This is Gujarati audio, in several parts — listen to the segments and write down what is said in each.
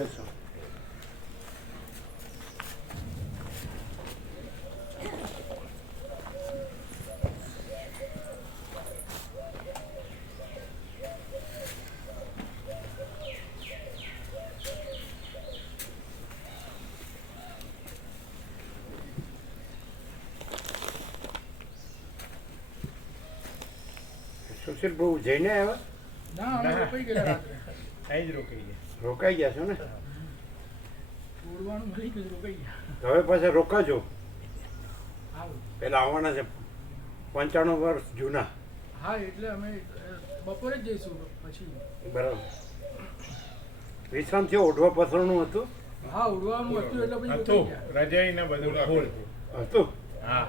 બેસો. સુશીલ બહુ જઈને આવ્યા? ના, અમે રોકાઈ ગયેલા રાત્રે. અહીં જ રોકાઈ ગયા. રોકાઈ ગયા છો ને? ઓળવાનું મળી ગયું, રોકાઈ ગયા. તો હવે પાછા રોકાજો. હારું. પેલા આવવાના છે 95 વર્ષ જૂના. હા, એટલે અમે બપોરે જ જઈશું પછી. બરાબર. વિશ્રામ થયો, ઓઢવા પથરણું હતું? હા, ઉડવાનું હતું એટલે પછી હતું રોકાઈ ગયા. રજાઈ ને બધું ફૂલ. હતું? હા,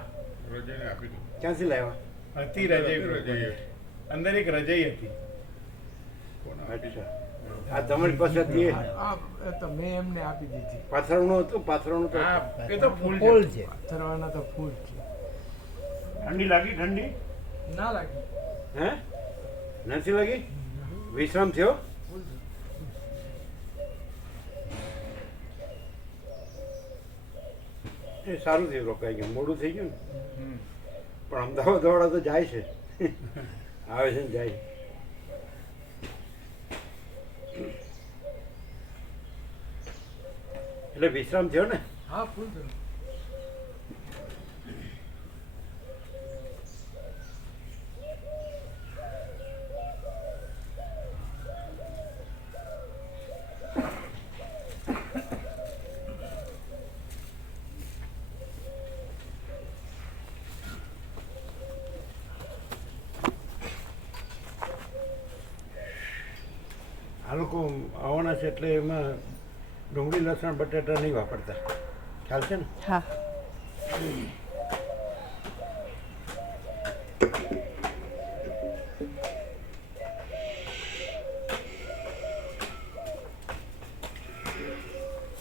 રજાઈને આપી દીધું. ક્યાંથી લાવ્યા? હતી રજાઈ. રજાઈ. અંદર એક રજાઈ હતી. અચ્છા. આ તમારી પાસે હતી એ? આ તો મેં એમને આપી દીધી. પાથરણું હતું? પાથરણું તો હા, એ તો ફૂલ ફૂલ છે. છે થરવાના તો ફૂલ છે. ઠંડી લાગી? ઠંડી ના લાગી. હે? નથી લાગી? વિશ્રામ થયો? ફૂલ છે. એ સારું થયું રોકાઈ ગયું. મોડું થઈ ગયું ને. હમ. પણ અમદાવાદ વાળા તો જાય છે. આવે છે ને જાય. એટલે વિશ્રામ થયો ને? હા, ફૂલ થયું. આ લોકો આવવાના છે એટલે એમાં ડુંગળી લસણ બટાટા નહીં વાપરતા, ખ્યાલ છે ને? હા.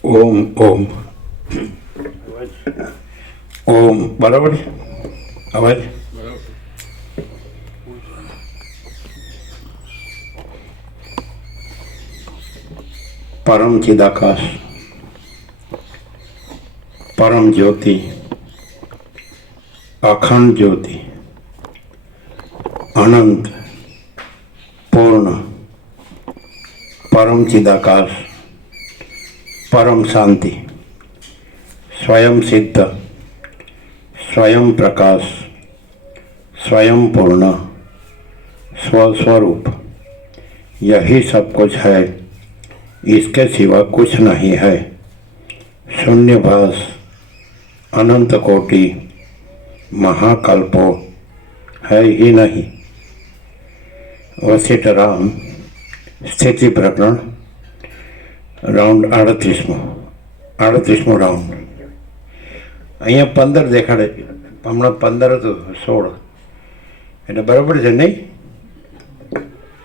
ઓમ ઓમ ઓમ બરાબર છે અવાજ? બરાબર. પરમ ચિદાકાશ, પરમ જ્યોતિ, અખંડ જ્યોતિ, અનંત, પૂર્ણ, પરમ ચિદાકાશ, પરમ શાંતિ, स्वयं सिद्ध, स्वयं प्रकाश, स्वयं पूर्ण, स्वस्वरूप, यही सब कुछ है, इसके सिवा कुछ नहीं है। शून्यभास, अनंत कोटि, महाकल्पो है ही नहीं। वशिष्ठ राम स्थिति प्रकरण राउंड 38મો રાઉન્ડ. અહીંયા 15 દેખાડે છે, હમણાં 15 હતું, 16 એટલે બરાબર છે નહીં?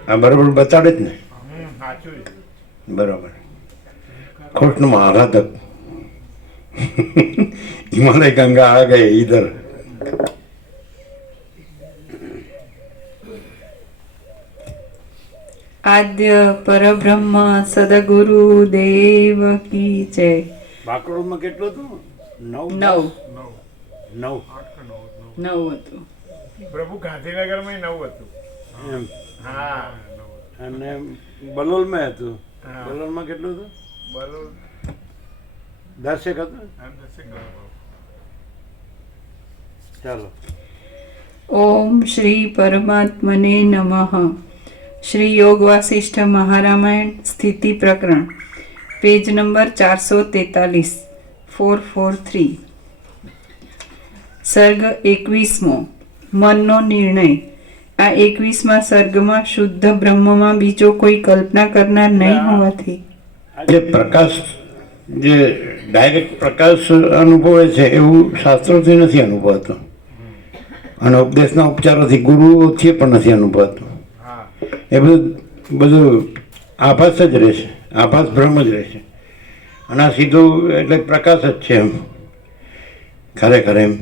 આ બરાબર બતાડે જ ને? સાચું છે. બરાબર. કૃષ્ણ આરાધક. हिमालय गंगा आ गए इधर. આદ્ય પરબ્રહ્મ સદગુરુ દેવ કી જય. બાકરોડમાં કેટલું હતું? 9 9 9 હતું. પ્રભુ ગાંધીનગરમાં 9 હતું. એમ. હા, અને બલોલમાં હતું. હા. બલોલમાં કેટલું હતું? બરોબર. 10 હતું. ચાલો. ઓમ શ્રી પરમાત્મને નમઃ. શ્રી યોગ વાસિષ્ઠ મહારામાયણ સ્થિતિ પ્રકરણ પેજ નંબર 443 443. સર્ગ 21મો. મનનો નિર્ણય. આ 21મા સર્ગમાં શુદ્ધ બ્રહ્મમાં બીજો કોઈ કલ્પના કરનાર નહીં હોવાથી જે પ્રકાશ, જે ડાયરેક્ટ પ્રકાશ અનુભવે છે એવું શાસ્ત્રોથી નથી અનુભવાતું, અને ઉપદેશના ઉપચારોથી ગુરુઓથી પણ નથી અનુભવાતું. હા, એ બધું આભાસ જ રહેશે, આભાસ બ્રહ્મ જ રહેશે. અને આ સીધું એટલે પ્રકાશ જ છે એમ, ખરેખર એમ.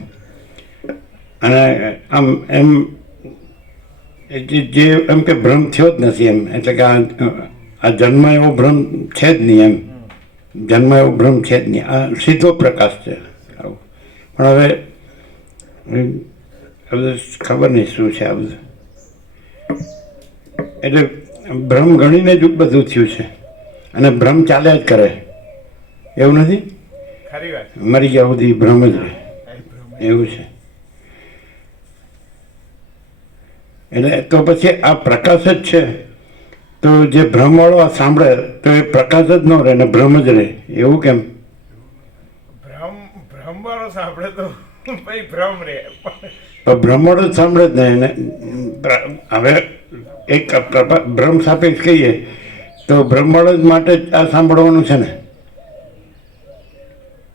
અને આમ એમ જે એમ કે ભ્રમ થયો જ નથી એમ, એટલે કે આ જન્મ એવો ભ્રમ છે જ નહીં એમ. જન્મ એવો બ્રહ્મ છે જ નહીં. આ સીધો પ્રકાશ છે આવું. પણ હવે આ બધું ખબર નહીં શું છે આ બધું. એટલે ભ્રમ ગણીને જ બધું થયું છે અને ભ્રમ ચાલ્યા જ કરે એવું નથી. ખરી વાત. મરી ગયા સુધી ભ્રમ જ રહે એવું છે. એટલે તો પછી આ પ્રકાશ જ છે તો જે ભ્રમવાળો આ સાંભળે તો એ પ્રકાશ જ ન રહે ને ભ્રમ જ રહે એવું કેમ? ભ્રમ વાળો સાંભળે તો ભાઈ ભ્રમ રે. પણ ભ્રમવાળો જ સાંભળે જ નહીં ને. હવે એક ભ્રમ સાપેક્ષ કહીએ તો ભ્રમવાળો જ માટે જ આ સાંભળવાનું છે ને,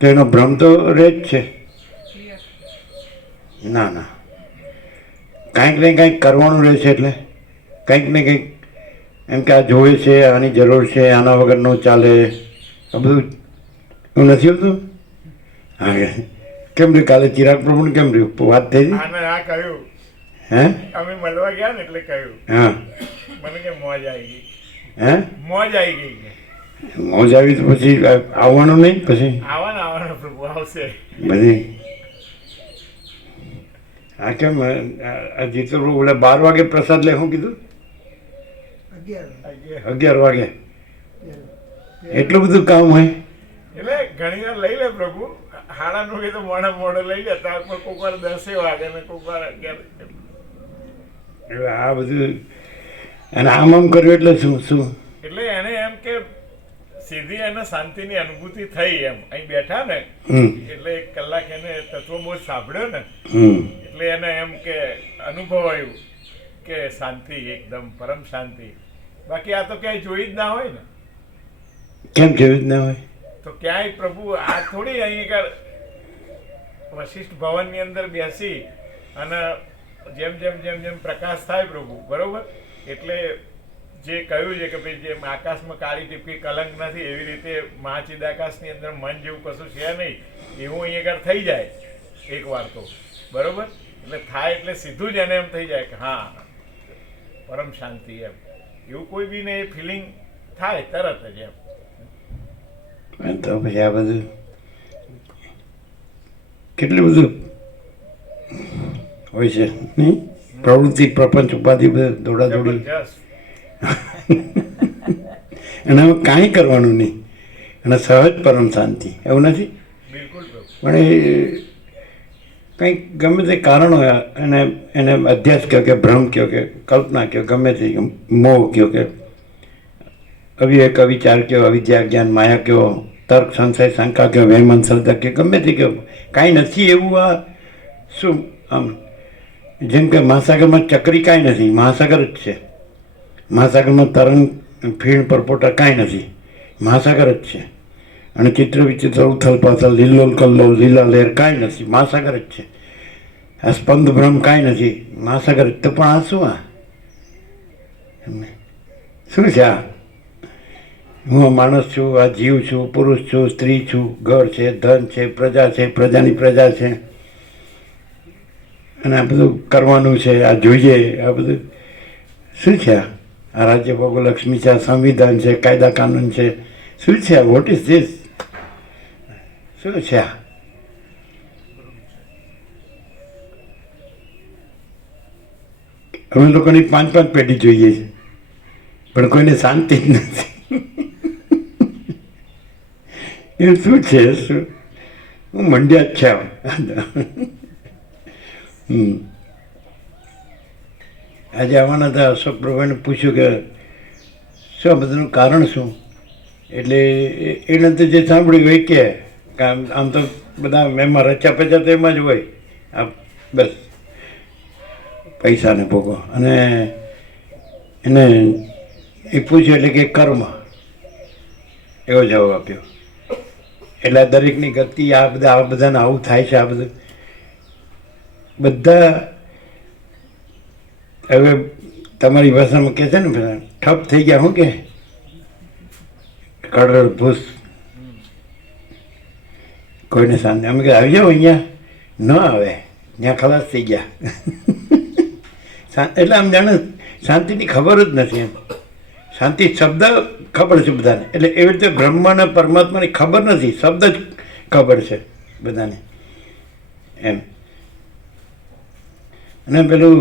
તો એનો ભ્રમ તો રહે જ છે. ના ના, કાંઈક ને કાંઈક કરવાનું રહે છે. એટલે કંઈક ને કંઈક એમ કે આ જોવે છે, આની જરૂર છે, આના વગર ન ચાલે, આ બધું એવું નથી હોતું. હા કેમ રહ્યું કાલે ચિરાગ પ્રભુને કેમ રહ્યું વાત થઈ હતી? આને આ કહ્યું હે અમે મળવા ગયા ને એટલે કહ્યું હા મને કે મોજ આવી ગઈ. હે મોજ આવી ગઈ કે મોજ આવી તો પછી આવવાનું નહીં પછી આવવાના પ્રભુ આવશે. બધી હા કેમ જીતો ઓલા 12 વાગે પ્રસાદ લે શું કીધું? 11 વાગે એટલું બધું કામ હોય? એટલે ઘણી વાર લઈ લે પ્રભુ 9:30 તો મોડો લઈ લે ત્યાર પર કોઈક વાર 10 વાગે ને કોઈક વાર 11. એટલે આ બધું અને આમ કર્યું એટલે શું એટલે એને એમ કે સીધી એને શાંતિની અનુભૂતિ થઈ. એમ અહીં બેઠા ને એટલે 1 કલાક એને તત્વબોધ સાંભળ્યો ને એટલે એને એમ કે અનુભવાયું કે શાંતિ એકદમ પરમ શાંતિ. બાકી આ તો ક્યાંય જોઈ જ ના હોય ને. કેમ જેવી જ ના હોય? તો ક્યાંય પ્રભુ આ થોડી અહીં આગળ વશિષ્ઠ ભવનની અંદર બેસી અને જેમ જેમ જેમ જેમ પ્રકાશ થાય પ્રભુ બરોબર એટલે જે કહ્યું છે કે ભાઈ જેમ આકાશમાં કાળી ટીપકી કલંક નથી એવી રીતે મહાચિદાકાશની અંદર મન જેવું કશું છે નહીં એવું અહીં આગળ થઈ જાય એકવાર તો બરોબર. એટલે થાય એટલે સીધું જ એને એમ થઈ જાય કે હા પરમ શાંતિ એમ એવું કોઈ બી ને એ ફિલિંગ થાય તરત જ એમ. તો પછી આ બધું કેટલું બધું હોય છે નહીં? પ્રવૃત્તિ પ્રપંચ ઉપાધિ બધું દોડાદોડી જબરજસ્ત. અને હવે કાંઈ કરવાનું નહીં અને સહજ પરમ શાંતિ એવું નથી. બિલકુલ પ્રભુ. પણ એ કંઈક ગમે તે કારણ હોય એને અધ્યાસ કહો કે ભ્રમ કહો કે કલ્પના કહો ગમે તે મોહ કહો કે અવિવેક અવિચાર કહો અવિદ્યા જ્ઞાન માયા કહો તર્ક સંશય શંકા કહો વહેમન શ્રદ્ધા કહો ગમે તે કહો કાંઈ નથી એવું. આ શું આમ જેમ કે મહાસાગરમાં ચક્રી કાંઈ નથી, મહાસાગર જ છે. મહાસાગરમાં તરંગ ફીણ પરપોટા કાંઈ નથી, મહાસાગર જ છે. અને ચિત્ર વિચિત્ર ઉથલ પાથલ લીલોલ કલ્લોલ લીલા લહેર કાંઈ નથી, મહાસાગર જ છે. આ સ્પંદ ભ્રમ કાંઈ નથી, મહાસાગર જ. તો પણ આ શું? આ શું છે? આ હું આ માણસ છું, આ જીવ છું, પુરુષ છું, સ્ત્રી છું, ઘર છે, ધન છે, પ્રજા છે, પ્રજાની પ્રજા છે અને આ બધું કરવાનું છે, આ જોઈએ, આ બધું શું છે? આ રાજ્ય ભોગો લક્ષ્મી છે, આ સંવિધાન છે, કાયદા કાનૂન છે, શું છે? What is this? શું છે? અમે લોકોની 5-5 પેઢી જોઈએ છે પણ કોઈને શાંતિ જ નથી. એ શું છે? શું હું મંડ્યા જ છે. આજે આવવાના હતા અશોક પ્રભુને પૂછ્યું કે શું આ બધાનું કારણ શું? એટલે એને તો જે સાંભળ્યું એ કહે કે આમ તો બધા એમાં રચા પચા તો એમાં જ હોય આ બસ પૈસાને ભોગવો. અને એને એ પૂછ્યું એટલે કે કર્મ એવો જવાબ આપ્યો. એટલે દરેકની ગતિ આ બધાને આવું થાય છે. આ બધું બધા હવે તમારી ભાષામાં કહે છે ને ઠપ થઈ ગયા. શું કે કડર ભૂસ કોઈને શાંતિ. અમે કે આવી જાઓ અહીંયા ન આવે ત્યાં ખલાસ થઈ ગયા. એટલે આમ જાણે શાંતિની ખબર જ નથી. એમ શાંતિ શબ્દ ખબર છે બધાને, એટલે એવી રીતે બ્રહ્મ અને પરમાત્માની ખબર નથી, શબ્દ જ ખબર છે બધાને એમ. અને પેલું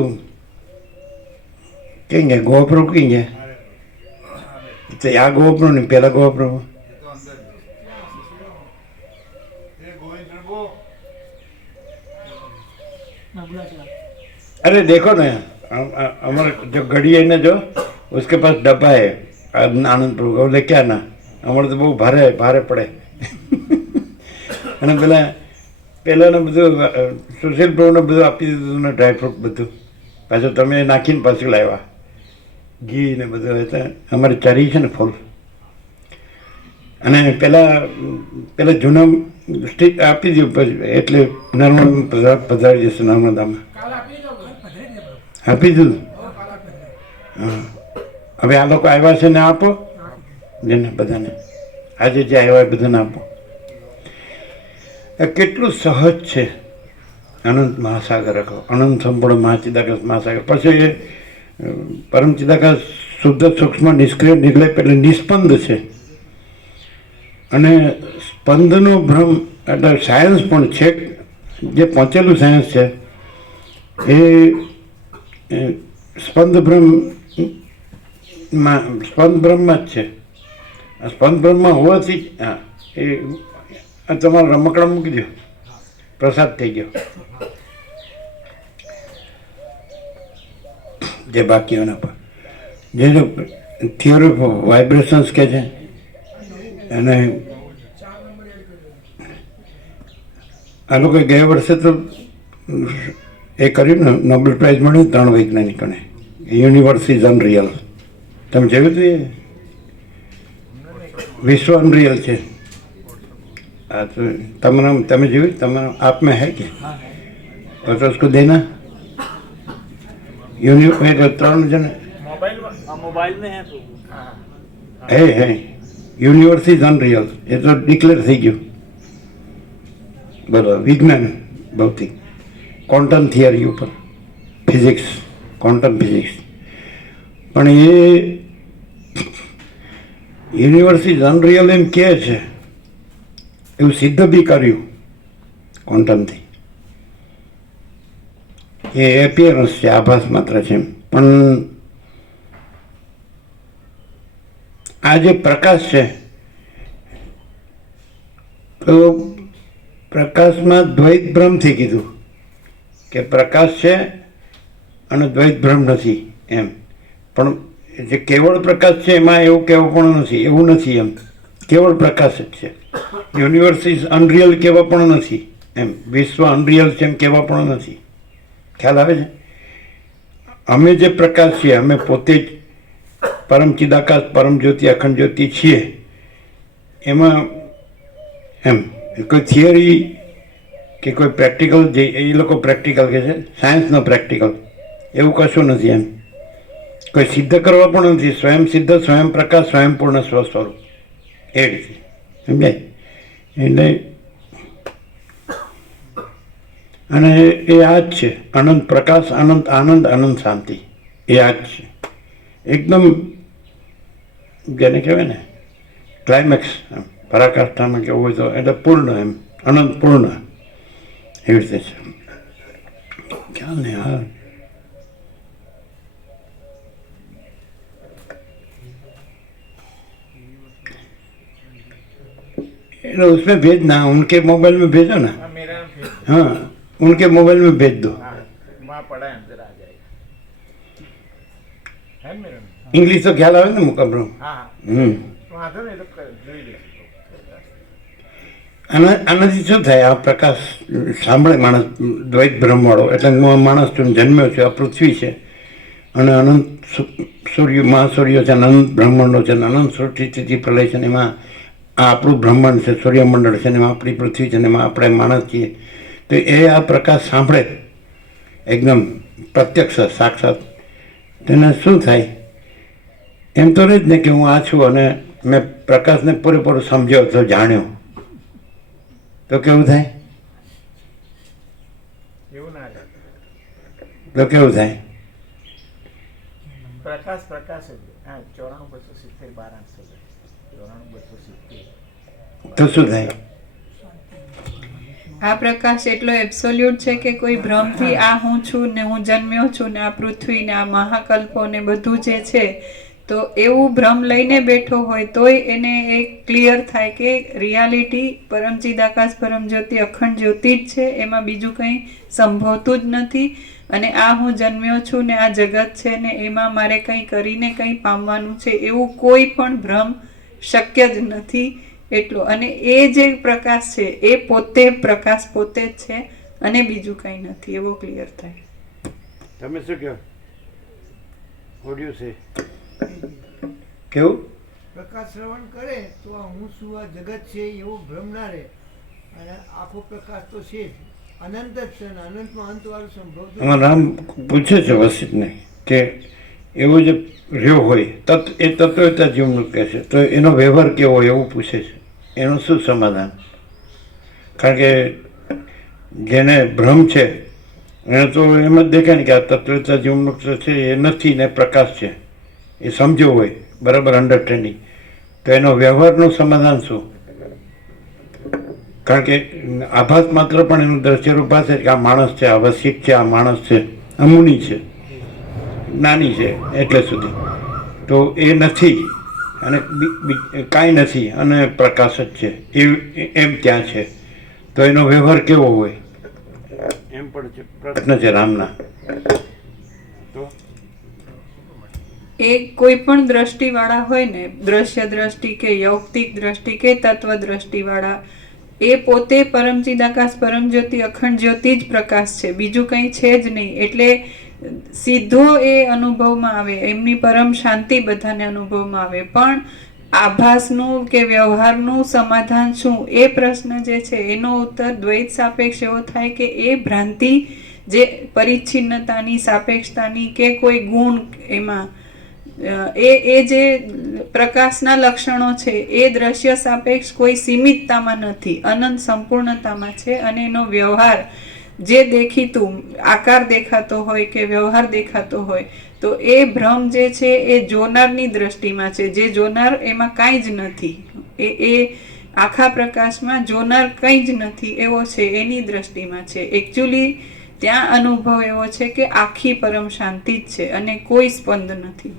કઈ ગયા ગોપરો કઈ ગયા, તો આ ગોપરો ને પેલા ગોપરો अरे देखो ना हमारे जो घड़ी है ना, जो उसके पास डब्बा है आनंद प्रभु का, बोले क्या ना हमारे तो બહુ ભારે ભારે પડે. અને પહેલાંને બધું સુશીલ પ્રભુને બધું આપી દીધું ને ડ્રાયફ્રૂટ બધું, પાછું તમે નાખીને પાછું લાવ્યા ઘી ને બધું. એટલે અમારી ચરી છે ને ફૂલ. અને પેલા જૂના સ્ટીક આપી દઉં પછી, એટલે નર્મદા પધારી જશે નર્મદામાં. કાલ આપી દો આપી દીધું. હા, હવે આ લોકો આવ્યા છે ને આપો જેને બધાને, આજે જે આવ્યા એ બધાને આપો. એ કેટલું સહજ છે અનંત મહાસાગર આખો, અનંત સંપૂર્ણ મહાચિદાકાશ મહાસાગર. પછી એ પરમ ચિદાકાશ શુદ્ધ સૂક્ષ્મ નિષ્ક્રિય નિર્લેપ એટલે નિસ્પંદ છે. અને સ્પંદનો ભ્રમ એટલે સાયન્સ પણ છે, જે પહોંચેલું સાયન્સ છે એ સ્પંદ બ્રહ્મમાં જ છે. આ સ્પંદ બ્રહ્મમાં હોવાથી હા એ તમારા રમકડા મૂકી દો, પ્રસાદ થઈ ગયો. જે બાકીઓના પર જે થિયરી ઓફ વાઇબ્રેશન્સ કે છે, અને આ લોકોએ ગયા વર્ષે તો એ કર્યું ને, નોબેલ પ્રાઇઝ મળ્યું 3 વૈજ્ઞાનિકોને. Universe is unreal. તમે જોયું હતું? એ વિશ્વ અનરિયલ છે. હા, તો તમે જોયું? તમારા आप में है क्या? और तो उसको देना यूनिवर्स 3 जन मोबाइल में है तो है યુનિવર્સ ઇઝ અનરિયલ. એ તો ડિક્લેર થઈ ગયું. બરાબર. વિજ્ઞાન ભૌતિક ક્વોન્ટમ થિયરી ઉપર, ફિઝિક્સ, ક્વોન્ટમ ફિઝિક્સ. પણ એ યુનિવર્સ ઇઝ અનરિયલ એમ કહે છે, એવું સિદ્ધ બી કર્યું ક્વોન્ટમથી. એ એપિયરન્સ છે, આભાસ માત્ર છે. પણ આ જે પ્રકાશ છે, તો પ્રકાશમાં દ્વૈત ભ્રમથી કીધું કે પ્રકાશ છે અને દ્વૈત ભ્રમ નથી એમ. પણ જે કેવળ પ્રકાશ છે એમાં એવું કહેવું પણ નથી, એવું નથી એમ. કેવળ પ્રકાશ જ છે. યુનિવર્સ ઇઝ અનરિયલ કહેવા પણ નથી એમ. વિશ્વ અનરિયલ છે એમ કહેવા પણ નથી. ખ્યાલ આવે છે? અમે જે પ્રકાશ છીએ, અમે પોતે જ પરમ ચિદાકાશ, પરમ જ્યોતિ, અખંડ જ્યોતિ છીએ. એમાં એમ કોઈ થિયરી કે કોઈ પ્રેક્ટિકલ, જે એ લોકો પ્રેક્ટિકલ કહે છે, સાયન્સનો પ્રેક્ટિકલ, એવું કશું નથી એમ. કોઈ સિદ્ધ કરવા પણ નથી. સ્વયં સિદ્ધ, સ્વયં પ્રકાશ, સ્વયંપૂર્ણ સ્વસ્વરૂપ, એ રીતે સમજાય. એટલે અને એ આ જ છે, અનંત પ્રકાશ, અનંત આનંદ, અનંત શાંતિ. એ આ જ છે એકદમ, જેને કહેવાય ને ક્લાઇમેક્સ, એમ પરાકાષ્ઠામાં કેવું હોય તો, એટલે પૂર્ણ એમ, અનંત પૂર્ણ એવી રીતે છે. ખ્યાલ ને હા. उसमें भेजना, उनके मोबाइल में भेजो ना. हाँ, मेरा नाम फिर हाँ, उनके मोबाइल में भेज दो. हाँ, वहाँ पड़ा है, अंदर आ जाएगा. है ना मेरा नाम? इंग्लिश तो ख्याल આવે ને મુકાબરો. हाँ વાંધો નહીં, તો જોઈ લઈશું. આનાથી શું થાય? આ પ્રકાશ સાંભળે માણસ, દ્વૈત બ્રહ્મવાળો, એટલે માણસ જન્મ્યો છે, આ પૃથ્વી છે, અને અનંત સૂર્ય, મહાસૂર્યો છે, અનંત બ્રહ્માંડો છે, અનંત સૃષ્ટિ સ્થિતિ પ્રલય છે. એમાં આ આપણું બ્રહ્માંડ છે, સૂર્યમંડળ છે, એમાં આપણી પૃથ્વી છે, એમાં આપણે માણસ છીએ. તો એ આ પ્રકાશ સાંભળે એકદમ પ્રત્યક્ષ સાક્ષાત, તેને શું થાય? એમ તો રહે જ ને કે હું આ છું અને મેં પ્રકાશને પૂરેપૂરો સમજ્યો તો જાણ્યો, તો કેવું થાય? એવું ના થાય. તો કેવું થાય? પ્રકાશ પ્રકાશ જ. હા, 94 270 12 870 94 270. તો શું થાય? આ પ્રકાશ એટલો એબ્સોલ્યુટ છે કે કોઈ ભ્રમથી આ હું છું ને હું જન્મ્યો છું ને આ પૃથ્વી ને આ મહાકલ્પો ને બધું જે છે, તો એવું ભ્રમ લઈને બેઠો હોય તોય એને એક ક્લિયર થાય કે રિયાલિટી પરમચિદાકાશ પરમ જ્યોતિ અખંડ જ્યોતિ જ છે, એમાં બીજું કંઈ સંભવતું જ નથી. અને આ હું જન્મ્યો છું ને આ જગત છે ને એમાં મારે કંઈ કરીને કંઈ પામવાનું છે એવું કોઈ પણ ભ્રમ શક્ય જ નથી. એટલો અને એ જે પ્રકાશ છે એ પોતે પ્રકાશ પોતે જ છે અને બીજું કંઈ નથી, એવો ક્લિયર થાય. તમે શું કહો? ઓડિયો છે કેવું? પ્રકાશ શ્રવણ કરે તો આ હું શું, આ જગત છે એવો ભ્રમ ના રહે. અને આખો પ્રકાશ તો છે જ, અનંત જ છે અને અનંતમાં અંતવાળું સંભવ આમાં રામ પૂછે છે વસિષ્ઠને કે એવો જે રહ્યો હોય એ તત્વતા જીવનું કહે છે, તો એનો વ્યવહાર કેવો હોય એવું પૂછે છે. એનું શું સમાધાન? કારણ કે જેને ભ્રમ છે એને તો એમ જ દેખાય ને કે આ તત્વતા જીવનું છે એ નથી ને પ્રકાશ છે, એ સમજ્યો હોય બરાબર અન્ડરસ્ટેન્ડિંગ, તો એનો વ્યવહારનું સમાધાન શું? કારણ કે આભાસ માત્ર પણ એનું દ્રશ્યરૂપ છે કે આ માણસ છે, આ વસિક છે, આ માણસ છે, આ મુનિ છે, જ્ઞાની છે એટલે સુધી, તો એ નથી અને કાંઈ નથી અને પ્રકાશ જ છે એમ ત્યાં છે, તો એનો વ્યવહાર કેવો હોય એમ પણ છે પ્રશ્ન છે રામના. તો એ કોઈ પણ દ્રષ્ટિવાળા હોય ને, દ્રશ્ય દ્રષ્ટિ કે યૌક્તિક દ્રષ્ટિ કે તત્વ દ્રષ્ટિવાળા, એ પોતે પરમચિદાકાશ પરમ જ્યોતિ અખંડ જ્યોતિ જ પ્રકાશ છે, બીજું કંઈ છે જ નહીં. એટલે સીધો એ અનુભવમાં આવે, એમની પરમ શાંતિ બધાને અનુભવમાં આવે. પણ આભાસનું કે વ્યવહારનું સમાધાન શું, એ પ્રશ્ન જે છે એનો ઉત્તર દ્વૈત સાપેક્ષ એવો થાય કે એ ભ્રાંતિ જે પરિચ્છિન્નતાની, સાપેક્ષતાની કે કોઈ ગુણ એમાં એ જે પ્રકાશના લક્ષણો છે એ દ્રશ્ય સાપેક્ષ કોઈ સીમિતતામાં નથી, અનંત સંપૂર્ણતામાં છે. અને એનો વ્યવહાર જે દેખીતું આકાર દેખાતો હોય કે વ્યવહાર દેખાતો હોય, તો એ ભ્રમ જે છે એ જોનારની દ્રષ્ટિમાં છે, જે જોનાર એમાં કાંઈ જ નથી, એ આખા પ્રકાશમાં જોનાર કંઈ જ નથી એવો છે, એની દ્રષ્ટિમાં છે. એકચ્યુઅલી ત્યાં અનુભવ એવો છે કે આખી પરમ શાંતિ જ છે અને કોઈ સ્પંદ નથી.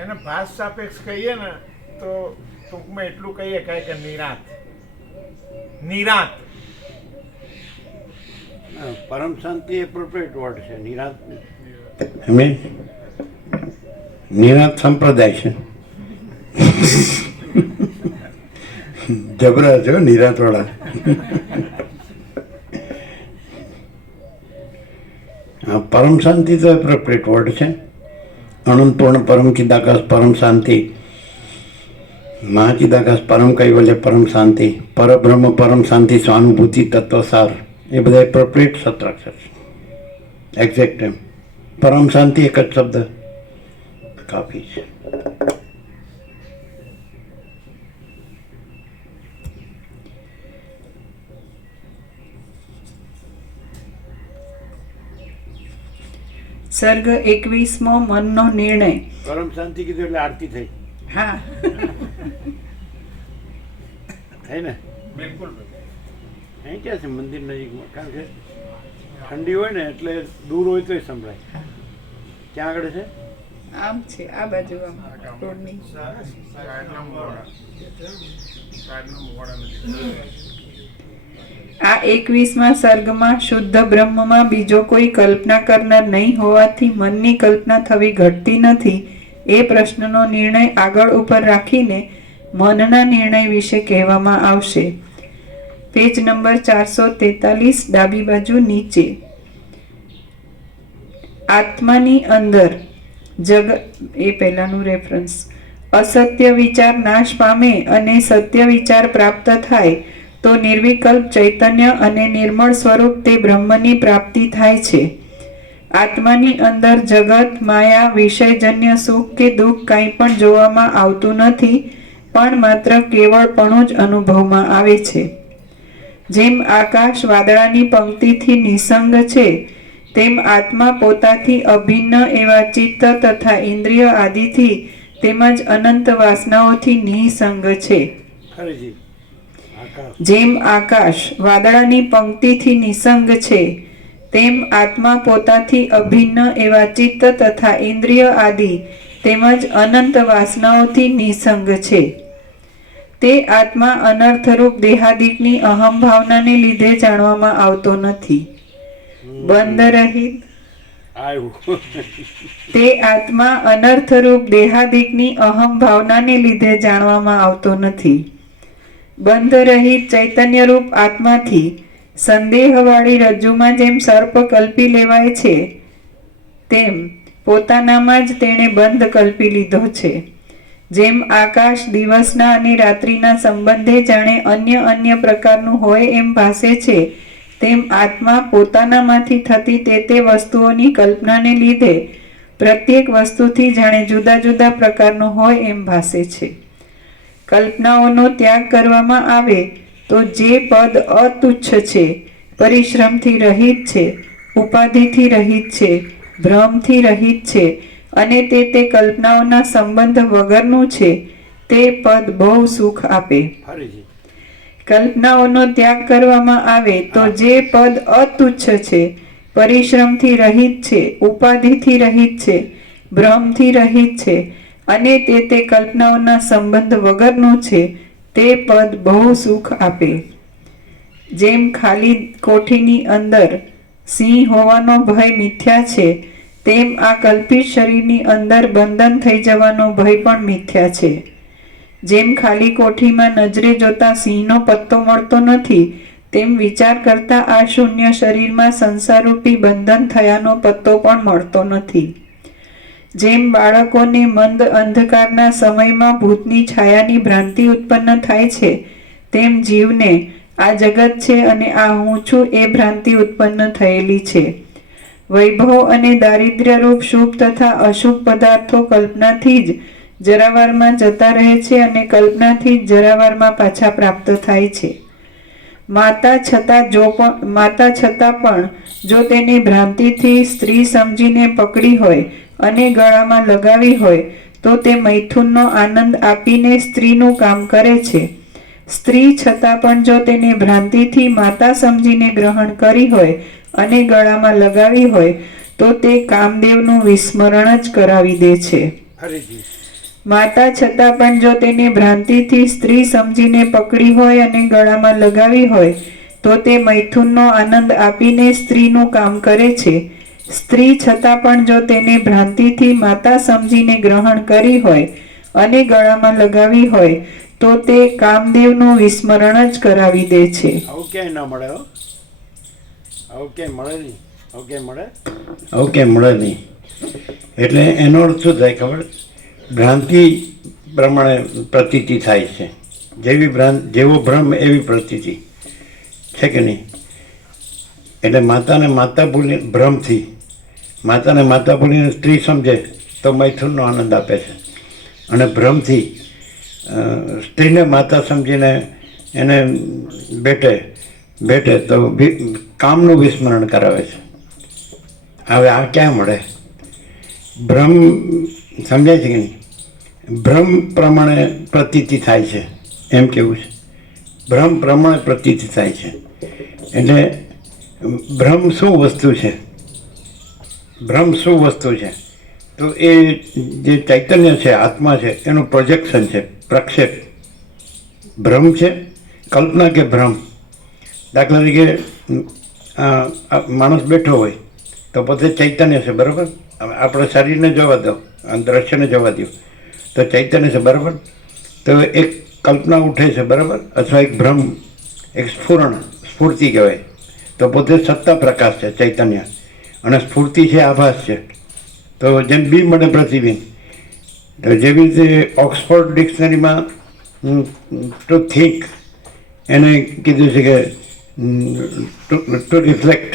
એને ભાસ સાપેક્ષ કહીએ ને તો ટૂંકમાં એટલું કહીએ કાંઈ કે નિરાંત. નિરાંત પરમ શાંતિ એપ્રોપ્રિએટ વર્ડ છે. નિરાંત નિરાંત સંપ્રદાય છે, જબરા છો નિરાંત વાળા. પરમ શાંતિ તો એપ્રોપ્રિએટ વર્ડ છે. અનંતપૂર્ણ પરમ ચિદાકાશ પરમ શાંતિ, મહાચિદાકાશ પરમ કૈવલ્ય પરમ શાંતિ, પરબ્રહ્મ પરમ શાંતિ સ્વાનુભૂતિ તત્વસાર, એ બધા એપ્રોપ્રિએટ સત્રાક્ષર છે. એક્ઝેક્ટ એમ પરમ શાંતિ એક જ શબ્દ કાફી છે. સર્ગ 21મો મનનો નિર્ણય. પરમ શાંતિ કીધું એટલે આરતી થઈ હા, થઈ ને? બિલકુલ. અહીં ક્યાં છે? મંદિર નજીકમાં. કારણ કે ઠંડી હોય ને એટલે દૂર હોય તોય સંભળાય. ક્યાં આગળ છે? આમ છે આ બાજુ, આમ રોડની. આ 21મા સર્ગમાં શુદ્ધ બ્રહ્મમાં બીજો કોઈ કલ્પના કરનાર નહીં હોવાથી મનની કલ્પના થવી ઘટતી નથી, એ પ્રશ્નનો નિર્ણય આગળ ઉપર રાખીને મનના નિર્ણય વિશે કહેવામાં આવશે. પેજ નંબર 443, ડાબી બાજુ નીચે. આત્માની અંદર જગત, એ પહેલાનું રેફરન્સ. અસત્ય વિચાર નાશ પામે અને સત્ય વિચાર પ્રાપ્ત થાય તો નિર્વિકલ્પ ચૈતન્ય અને નિર્મળ સ્વરૂપ તે બ્રહ્મની પ્રાપ્તિ થાય છે. આત્માની અંદર જગત, માયા, વિષયજન્ય સુખ કે દુઃખ કાંઈ પણ જોવામાં આવતું નથી, પણ માત્ર કેવળપણું જ અનુભવમાં આવે છે. જેમ આકાશ વાદળાની પંક્તિથી નિસંગ છે, તેમ આત્મા પોતાથી અભિન્ન એવા ચિત્ત તથા ઇન્દ્રિય આદિથી તેમજ અનંત વાસનાઓથી નિસંગ છે. ફરીથી આકાશ જેમ આકાશ વાદળાની પંક્તિથી નિસંગ છે, તેમ આત્મા પોતાથી અભિન્ન એવા ચિત્ત તથા ઇન્દ્રિય આદિ તેમજ અનંત વાસનાઓથી નિસંગ છે. તે આત્મા અનર્થરૂપ દેહાદિકની અહમ ભાવનાને લીધે જાણવામાં આવતો નથી. બંધ રહિત આવ્યું. તે આત્મા અનર્થરૂપ દેહાદિકની અહમ ભાવનાને લીધે જાણવામાં આવતો નથી. બંધ રહિત ચૈતન્યરૂપ આત્માથી સંદેહવાળી રજ્જુમાં જેમ સર્પ કલ્પી લેવાય છે, તેમ પોતાનામાં જ તેણે બંધ કલ્પી લીધો છે. જેમ આકાશ દિવસના અને રાત્રિના સંબંધે જાણે અન્ય અન્ય પ્રકારનું હોય એમ ભાસે છે, તેમ આત્મા પોતાનામાંથી થતી તે વસ્તુઓની કલ્પનાને લીધે પ્રત્યેક વસ્તુથી જાણે જુદા જુદા પ્રકારનું હોય એમ ભાસે છે. કલ્પનાઓનો ત્યાગ કરવામાં આવે તો જે પદ અતુચ્છ છે, પરિશ્રમથી રહિત છે, ઉપાધિથી રહિત છે, ભ્રમથી રહિત છે અને તે કલ્પનાઓના સંબંધ વગરનું છે, તે પદ બહુ સુખ આપે. ફરીથી કલ્પનાઓનો ત્યાગ કરવામાં આવે તો જે પદ અતુચ્છ છે, પરિશ્રમથી રહિત છે, ઉપાધિથી રહિત છે, ભ્રમથી રહિત છે અને તે કલ્પનાઓના સંબંધ વગરનું છે, તે પદ બહુ સુખ આપે. જેમ ખાલી કોઠીની અંદર સિંહ હોવાનો ભય મિથ્યા છે, તેમ આ કલ્પિત શરીરની અંદર બંધન થઈ જવાનો ભય પણ મિથ્યા છે. જેમ ખાલી કોઠીમાં નજરે જોતા સિંહનો પત્તો મળતો નથી, તેમ વિચાર કરતા આ શૂન્ય શરીરમાં સંસારરૂપી બંધન થયાનો પત્તો પણ મળતો નથી. જેમ બાળકોને મંદ અંધકારના સમયમાં ભૂતની છાયાની ભ્રાંતિ ઉત્પન્ન થાય છે, તેમ જીવને આ જગત છે અને આ હું છું એ ભ્રાંતિ ઉત્પન્ન થયેલી છે. વૈભવ અને દારિદ્ર્યરૂપ શુભ તથા અશુભ પદાર્થો કલ્પનાથી જ જરાવારમાં જતા રહે છે અને કલ્પનાથી જ જરાવારમાં પાછા પ્રાપ્ત થાય છે. માતા છતાં પણ જો તેને ભ્રાંતિથી સ્ત્રી સમજીને પકડી હોય અને ગળામાં લગાવી હોય તો તે મૈથુનનો આનંદ આપીને સ્ત્રીનું કામ કરે છે. સ્ત્રી છતાં પણ જો તેને ભ્રાંતિથી માતા સમજીને ગ્રહણ કરી હોય અને ગળામાં લગાવી હોય તો તે કામદેવનું વિસ્મરણ જ કરાવી દે છે. ફરીથી માતા છતાં પણ જો તેને ભ્રાંતિથી સ્ત્રી સમજીને પકડી હોય અને ગળામાં લગાવી હોય તો તે મૈથુનનો આનંદ આપીને સ્ત્રીનું કામ કરે છે. સ્ત્રી છતાં પણ જો તેને ભ્રાંતિથી માતા સમજીને ગ્રહણ કરી હોય અને ગળામાં લગાવી હોય તો તે કામદેવનું વિસ્મરણ જ કરાવી દે છે. આવું ક્યાંય ના મળે હો. આવું ક્યાંય મળે નહીં. આવું ક્યાંય મળે આવું ક્યાંય મળે નહીં. એટલે એનો અર્થ શું થાય ખબર? ભ્રાંતિ પ્રમાણે પ્રતીતિ થાય છે. જેવો ભ્રમ એવી પ્રતીતિ છે કે નહીં? એટલે માતાને માતા ભૂલી ભ્રમથી માતાને માતા ભૂલીને સ્ત્રી સમજે તો મૈથુનનો આનંદ આપે છે, અને ભ્રમથી સ્ત્રીને માતા સમજીને એને ભેટે તો કામનું વિસ્મરણ કરાવે છે. હવે આ ક્યાં મળે? ભ્રમ સમજાય છે કે નહીં? ભ્રમ પ્રમાણે પ્રતીતિ થાય છે એમ કેવું છે. ભ્રમ પ્રમાણે પ્રતીતિ થાય છે. એટલે ભ્રમ શું વસ્તુ છે? ભ્રમ શું વસ્તુ છે? તો એ જે ચૈતન્ય છે, આત્મા છે, એનું પ્રોજેક્શન છે, પ્રક્ષેપ. ભ્રમ છે, કલ્પના કે ભ્રમ. દાખલા તરીકે માણસ બેઠો હોય તો પોતે ચૈતન્ય છે, બરાબર? આપણે શરીરને જવા દો, દ્રશ્યને જવા દો તો ચૈતન્ય છે, બરાબર? તો એક કલ્પના ઉઠે છે, બરાબર? અથવા એક ભ્રમ, એક સ્ફૂર્તિ કહેવાય. તો પોતે સત્તા પ્રકાશ છે, ચૈતન્ય, અને સ્ફૂર્તિ છે, આભાસ છે. તો જેમ બિંબ અને પ્રતિબિંબ, તો જેવી રીતે ઓક્સફોર્ડ ડિક્શનરીમાં ટુ થિંક એને કીધું છે કે ટુ રિફ્લેક્ટ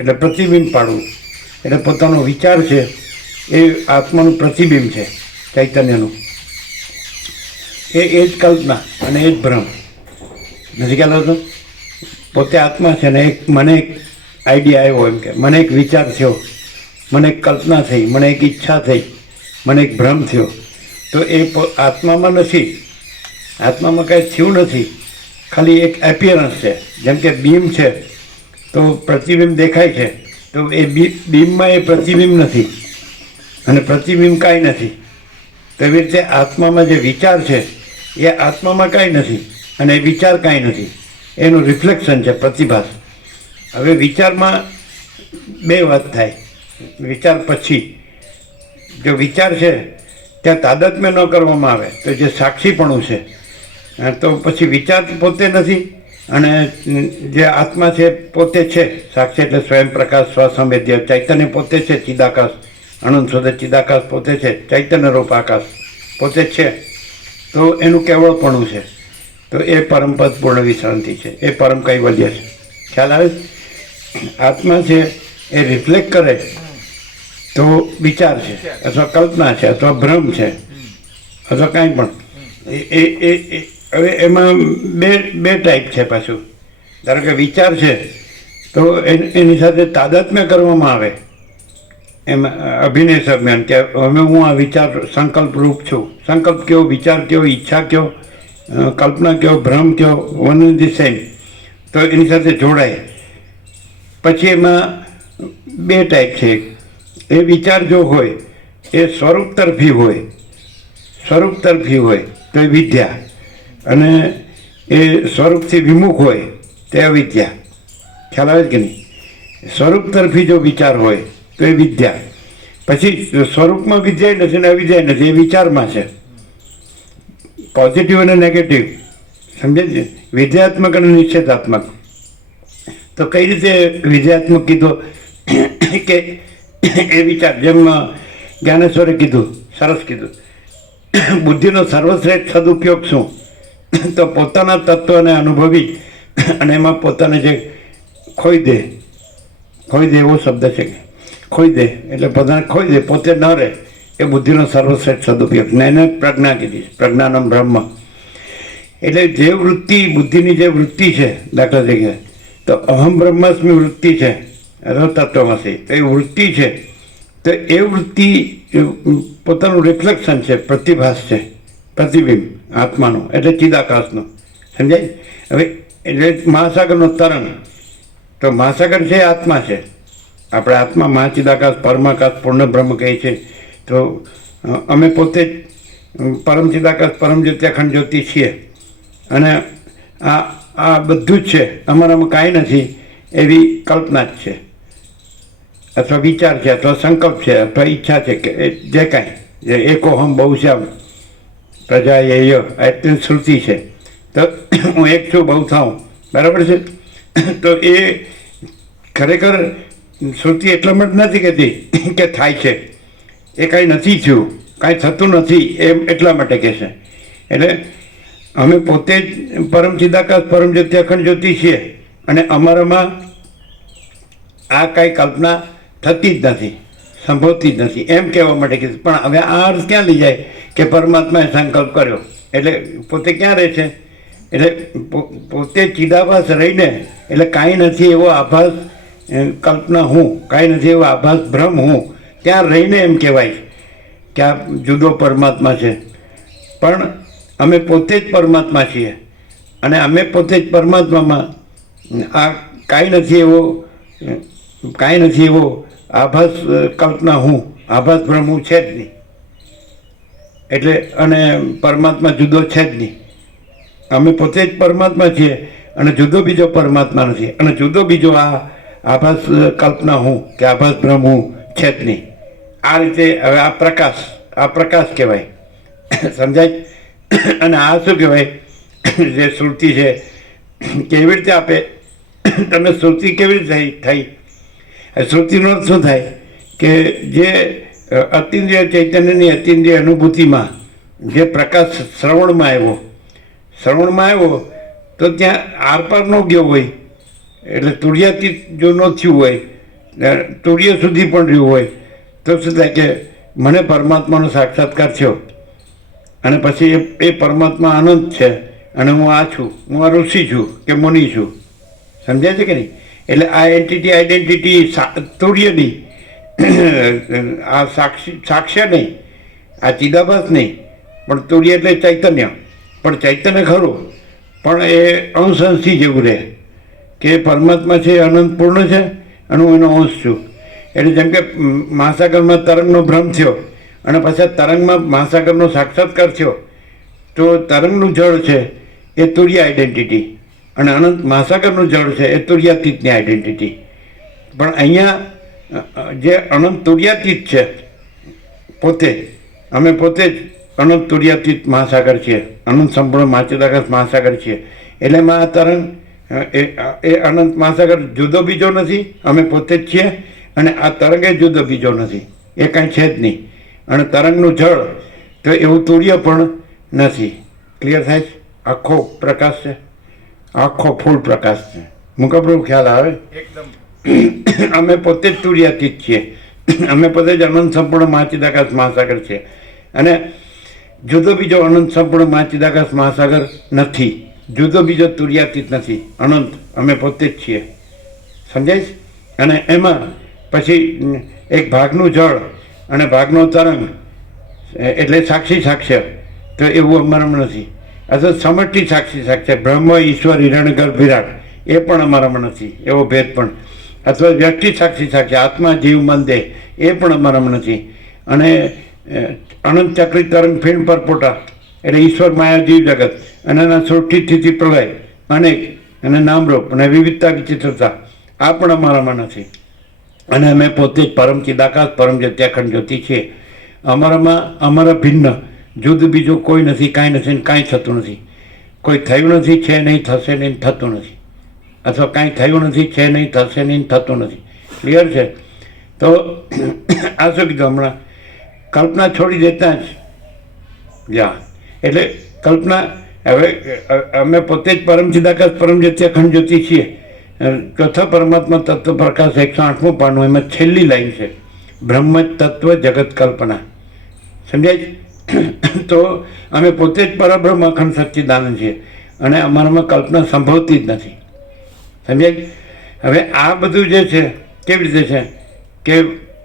એટલે પ્રતિબિંબ પાડવું. એટલે પોતાનો વિચાર છે એ આત્માનું પ્રતિબિંબ છે, ચૈતન્યનું. એ જ કલ્પના અને એ જ ભ્રમ. નથી ખ્યાલ આવતો? પોતે આત્મા છે ને એક મને આઈડિયા આવ્યો એમ કે મને એક વિચાર થયો, મને એક કલ્પના થઈ, મને એક ઈચ્છા થઈ, મને એક ભ્રમ થયો, તો એ આત્મામાં નથી, આત્મામાં કાંઈ થયું નથી, ખાલી એક એપિયરન્સ છે. જેમ કે બીમ છે તો પ્રતિબિંબ દેખાય છે, તો એ બીમમાં એ પ્રતિબિંબ નથી અને પ્રતિબિંબ કાંઈ નથી. તો એવી રીતે આત્મામાં જે વિચાર છે એ આત્મામાં કાંઈ નથી અને એ વિચાર કાંઈ નથી, એનું રિફ્લેક્શન છે, પ્રતિભાસ. હવે વિચારમાં બે વાત થાય. વિચાર પછી જો વિચાર છે ત્યાં તાદાત્મ્ય ન કરવામાં આવે તો જે સાક્ષીપણું છે તો પછી વિચાર પોતે નથી અને જે આત્મા છે પોતે છે. સાક્ષી એટલે સ્વયં પ્રકાશ, સ્વસંવેદ્ય ચૈતન્ય પોતે છે, ચિદાકાશ, અનંત શુદ્ધ ચિદાકાશ પોતે છે, ચૈતન્ય રૂપ આકાશ પોતે છે. તો એનું કેવળપણું છે. તો એ પરમપદ પૂર્ણ વિશ્રાંતિ છે, એ પરમ કૈવલ્ય છે. ખ્યાલ આવે? આત્મા છે એ રિફ્લેક્ટ કરે તો વિચાર છે અથવા કલ્પના છે અથવા ભ્રમ છે અથવા કાંઈ પણ. હવે એમાં બે ટાઈપ છે પાછું. ધારો કે વિચાર છે તો એની સાથે તાદાત્મ્ય કરવામાં આવે એમાં અભિનય દરમિયાન કે હવે હું આ વિચાર સંકલ્પ રૂપ છું. સંકલ્પ કયો, વિચાર કયો, ઈચ્છા કયો, કલ્પના કયો, ભ્રમ કયો, વન ઇઝ ધી સેમ. તો એની સાથે જોડાય. પછી એમાં બે ટાઈપ છે. એ વિચાર જો હોય એ સ્વરૂપ તરફી હોય, સ્વરૂપ તરફી હોય તો એ વિદ્યા, અને એ સ્વરૂપથી વિમુખ હોય તે અવિદ્યા. ખ્યાલ આવે કે નહીં? સ્વરૂપ તરફી જો વિચાર હોય તો એ વિદ્યા. પછી સ્વરૂપમાં વિદ્યા નથી ને અવિદ્યા નથી, એ વિચારમાં છે. પોઝિટિવ અને નેગેટિવ સમજે છે, વિધ્યાત્મક અને નિષેધાત્મક. તો કઈ રીતે વિધ્યાત્મક કીધો કે એ વિચાર, જેમ જ્ઞાનેશ્વરે કીધું, સરસ કીધું, બુદ્ધિનો સર્વશ્રેષ્ઠ સદુપયોગ શું? તો પોતાના તત્વને અનુભવી અને એમાં પોતાને જે ખોઈ દે એવો શબ્દ છે. ખોઈ દે એટલે પોતાને ખોઈ દે, પોતે ન રહે, એ બુદ્ધિનો સર્વશ્રેષ્ઠ સદુપયોગ. ને એને પ્રજ્ઞા કીધી, પ્રજ્ઞાનમ બ્રહ્મ. એટલે જે વૃત્તિ, બુદ્ધિની જે વૃત્તિ છે, દાખલા તરીકે તો અહમ બ્રહ્માસ્મિ વૃત્તિ છે અથવા તત્વમાંથી, તો એ વૃત્તિ છે. તો એ વૃત્તિ પોતાનું રિફ્લેક્શન છે, પ્રતિભાસ છે, પ્રતિબિંબ આત્માનું એટલે ચિદાકાશનું. સમજાય? હવે એટલે મહાસાગરનો તરંગ, તો મહાસાગર છે આત્મા છે. આપણે આત્મા મહાચિદાકાશ, પરમાકાશ, પૂર્ણ બ્રહ્મ કહે છે. તો અમે પોતે જ પરમ ચિદાકાશ, પરમ જ્યોતિ, અખંડ જ્યોતિ છીએ. અને આ બધું જ છે, અમારામાં કાંઈ નથી એવી કલ્પના જ છે, અથવા વિચાર છે, અથવા સંકલ્પ છે, અથવા ઈચ્છા છે, કે જે કાંઈ જે એકોહમ બહુશ્યામ પ્રજા ય એટલી શ્રુતિ છે. તો હું એક છું, બહુ થાઉં, બરાબર છે? તો એ ખરેખર શ્રુતિ એટલા માટે નથી કહેતી કે થાય છે, એ કાંઈ નથી થયું, કાંઈ થતું નથી એમ એટલા માટે કહે છે. એટલે અમે પોતે જ પરમ ચિદાકાશ, પરમ જ્યોતિ, અખંડ જ્યોતિ છીએ અને અમારામાં આ કાંઈ કલ્પના થતી જ નથી, સંભવતી જ નથી એમ કહેવા માટે કીધું. પણ હવે આ અર્થ ક્યાં લઈ જાય કે પરમાત્માએ સંકલ્પ કર્યો એટલે પોતે ક્યાં રહે છે? એટલે પોતે ચિદાભાસ રહીને, એટલે કાંઈ નથી એવો આભાસ કલ્પના હું, કાંઈ નથી એવો આભાસ ભ્રમ હું, ત્યાં રહીને એમ કહેવાય કે આ જુદો પરમાત્મા છે. પણ અમે પોતે જ પરમાત્મા છીએ અને અમે પોતે જ પરમાત્મામાં આ કાંઈ નથી એવો આભાસ કલ્પના હું, આભાસ ભ્રમ હું છે જ નહીં. એટલે અને પરમાત્મા જુદો છે જ નહીં. અમે પોતે જ પરમાત્મા છીએ અને જુદો બીજો પરમાત્મા નથી, અને જુદો બીજો આ આભાસ કલ્પના હું કે આભાસ ભ્રમ હું છે જ નહીં. આ રીતે હવે આ પ્રકાશ કહેવાય. સમજાય? અને આ શું કહેવાય? જે શ્રુતિ છે કેવી રીતે આપે? તમે શ્રુતિ કેવી રીતે થઈ? શ્રુતિનો શું થાય કે જે અતિન્દ્રિય ચૈતન્યની અતિન્દ્રિય અનુભૂતિમાં જે પ્રકાશ શ્રવણમાં આવ્યો તો ત્યાં આરપાર ન ગયો હોય, એટલે તુર્યાતીત જો ન થયું હોય, તુર્ય સુધી પણ રહ્યું હોય, તો શું થાય કે મને પરમાત્માનો સાક્ષાત્કાર થયો અને પછી એ પરમાત્મા અનંત છે અને હું આ છું, હું આ ઋષિ છું કે મુનિ છું. સમજાય છે કે નહીં? એટલે આ એન્ટિટી આઈડેન્ટિટી તુર્યની આ સાક્ષ્ય નહીં, આ ચિદાભાસ નહીં, પણ તુર્ય એટલે ચૈતન્ય. પણ ચૈતન્ય ખરું, પણ એ અંશથી જેવું રહે કે પરમાત્મા છે, અનંત પૂર્ણ છે અને હું એનો અંશ છું. એટલે જેમ કે મહાસાગરમાં તરંગનો ભ્રમ થયો અને પછી તરંગમાં મહાસાગરનો સાક્ષાત્કાર થયો, તો તરંગનું જળ છે એ તુર્ય આઈડેન્ટિટી અને અનંત મહાસાગરનું જળ છે એ તુર્યાતીતની આઈડેન્ટિટી. પણ અહીંયા જે અનંત તુર્યાતીત છે પોતે, અમે પોતે જ અનંત તુર્યાતીત મહાસાગર છીએ, અનંત સંપૂર્ણ માચિદાકાશ મહાસાગર છીએ. એટલે આ તરંગ એ અનંત મહાસાગર જુદો બીજો નથી, અમે પોતે જ છીએ. અને આ તરંગ એ જુદો બીજો નથી, એ કાંઈ છે જ નહીં. અને તરંગનું જળ તો એવું તુર્ય પણ નથી. ક્લિયર થાય છે? આખો પ્રકાશ છે, આખો ફૂલ પ્રકાશ છે. મુકબરો ખ્યાલ આવે? એકદમ. અમે પોતે જ તુર્યાતીત છીએ, અમે પોતે જ અનંત સંપૂર્ણ મહાચિદાકાશ મહાસાગર છીએ. અને જુદો બીજો અનંત સંપૂર્ણ મહાચિદાકાશ મહાસાગર નથી, જુદો બીજો તુર્યાતીત નથી, અનંત અમે પોતે જ છીએ. સમજાય છે? અને એમાં પછી એક ભાગનું જળ અને ભાગનો તરંગ એટલે સાક્ષી સાક્ષ્ય, તો એવું અમારામાં નથી. અથવા સમષ્ટિ સાક્ષી સાક્ષ્ય, બ્રહ્મ ઈશ્વર હિરણ્યગર્ભ વિરાટ, એ પણ અમારામાં નથી, એવો ભેદ પણ. અથવા વ્યક્તિ સાક્ષી સાક્ષ્ય, આત્મા જીવ મન દેહ, એ પણ અમારામાં નથી. અને અનંત ચક્રી તરંગ ફીણ પરપોટા એટલે ઈશ્વર માયા જીવ જગત અને એના સૃષ્ટિ સ્થિતિ પ્રલય અનેક અને નામરૂપ અને વિવિધતા વિચિત્રતા, આ પણ અમારામાં નથી. અને અમે પોતે જ પરમ ચિદાકાશ પરમ જત્યાખંડ જ્યોતિ છીએ. અમારા ભિન્ન જુદું બીજું કોઈ નથી, કાંઈ નથી, કાંઈ થતું નથી. કોઈ થયું નથી, છે નહીં, થશે નહીં, થતું નથી. અથવા કાંઈ થયું નથી, છે નહીં, થશે નહીં, થતું નથી. ક્લિયર છે? તો આ શું કીધું હમણાં? કલ્પના છોડી દેતા જ જા. એટલે કલ્પના હવે અમે પોતે જ પરમ ચિદાકાશ પરમ જત્યાખંડ જ્યોતિ છીએ. ચોથા પરમાત્મા તત્વ પ્રકાશ 108મું પાનું, એમાં છેલ્લી લાઈન છે બ્રહ્મ તત્વ જગત કલ્પના. સમજાય છે? તો અમે પોતે જ પરબ્રહ્મ અખંડ સચ્ચિદાનંદ છીએ અને અમારામાં કલ્પના સંભવતી જ નથી. સમજાય? હવે આ બધું જે છે કેવી રીતે છે કે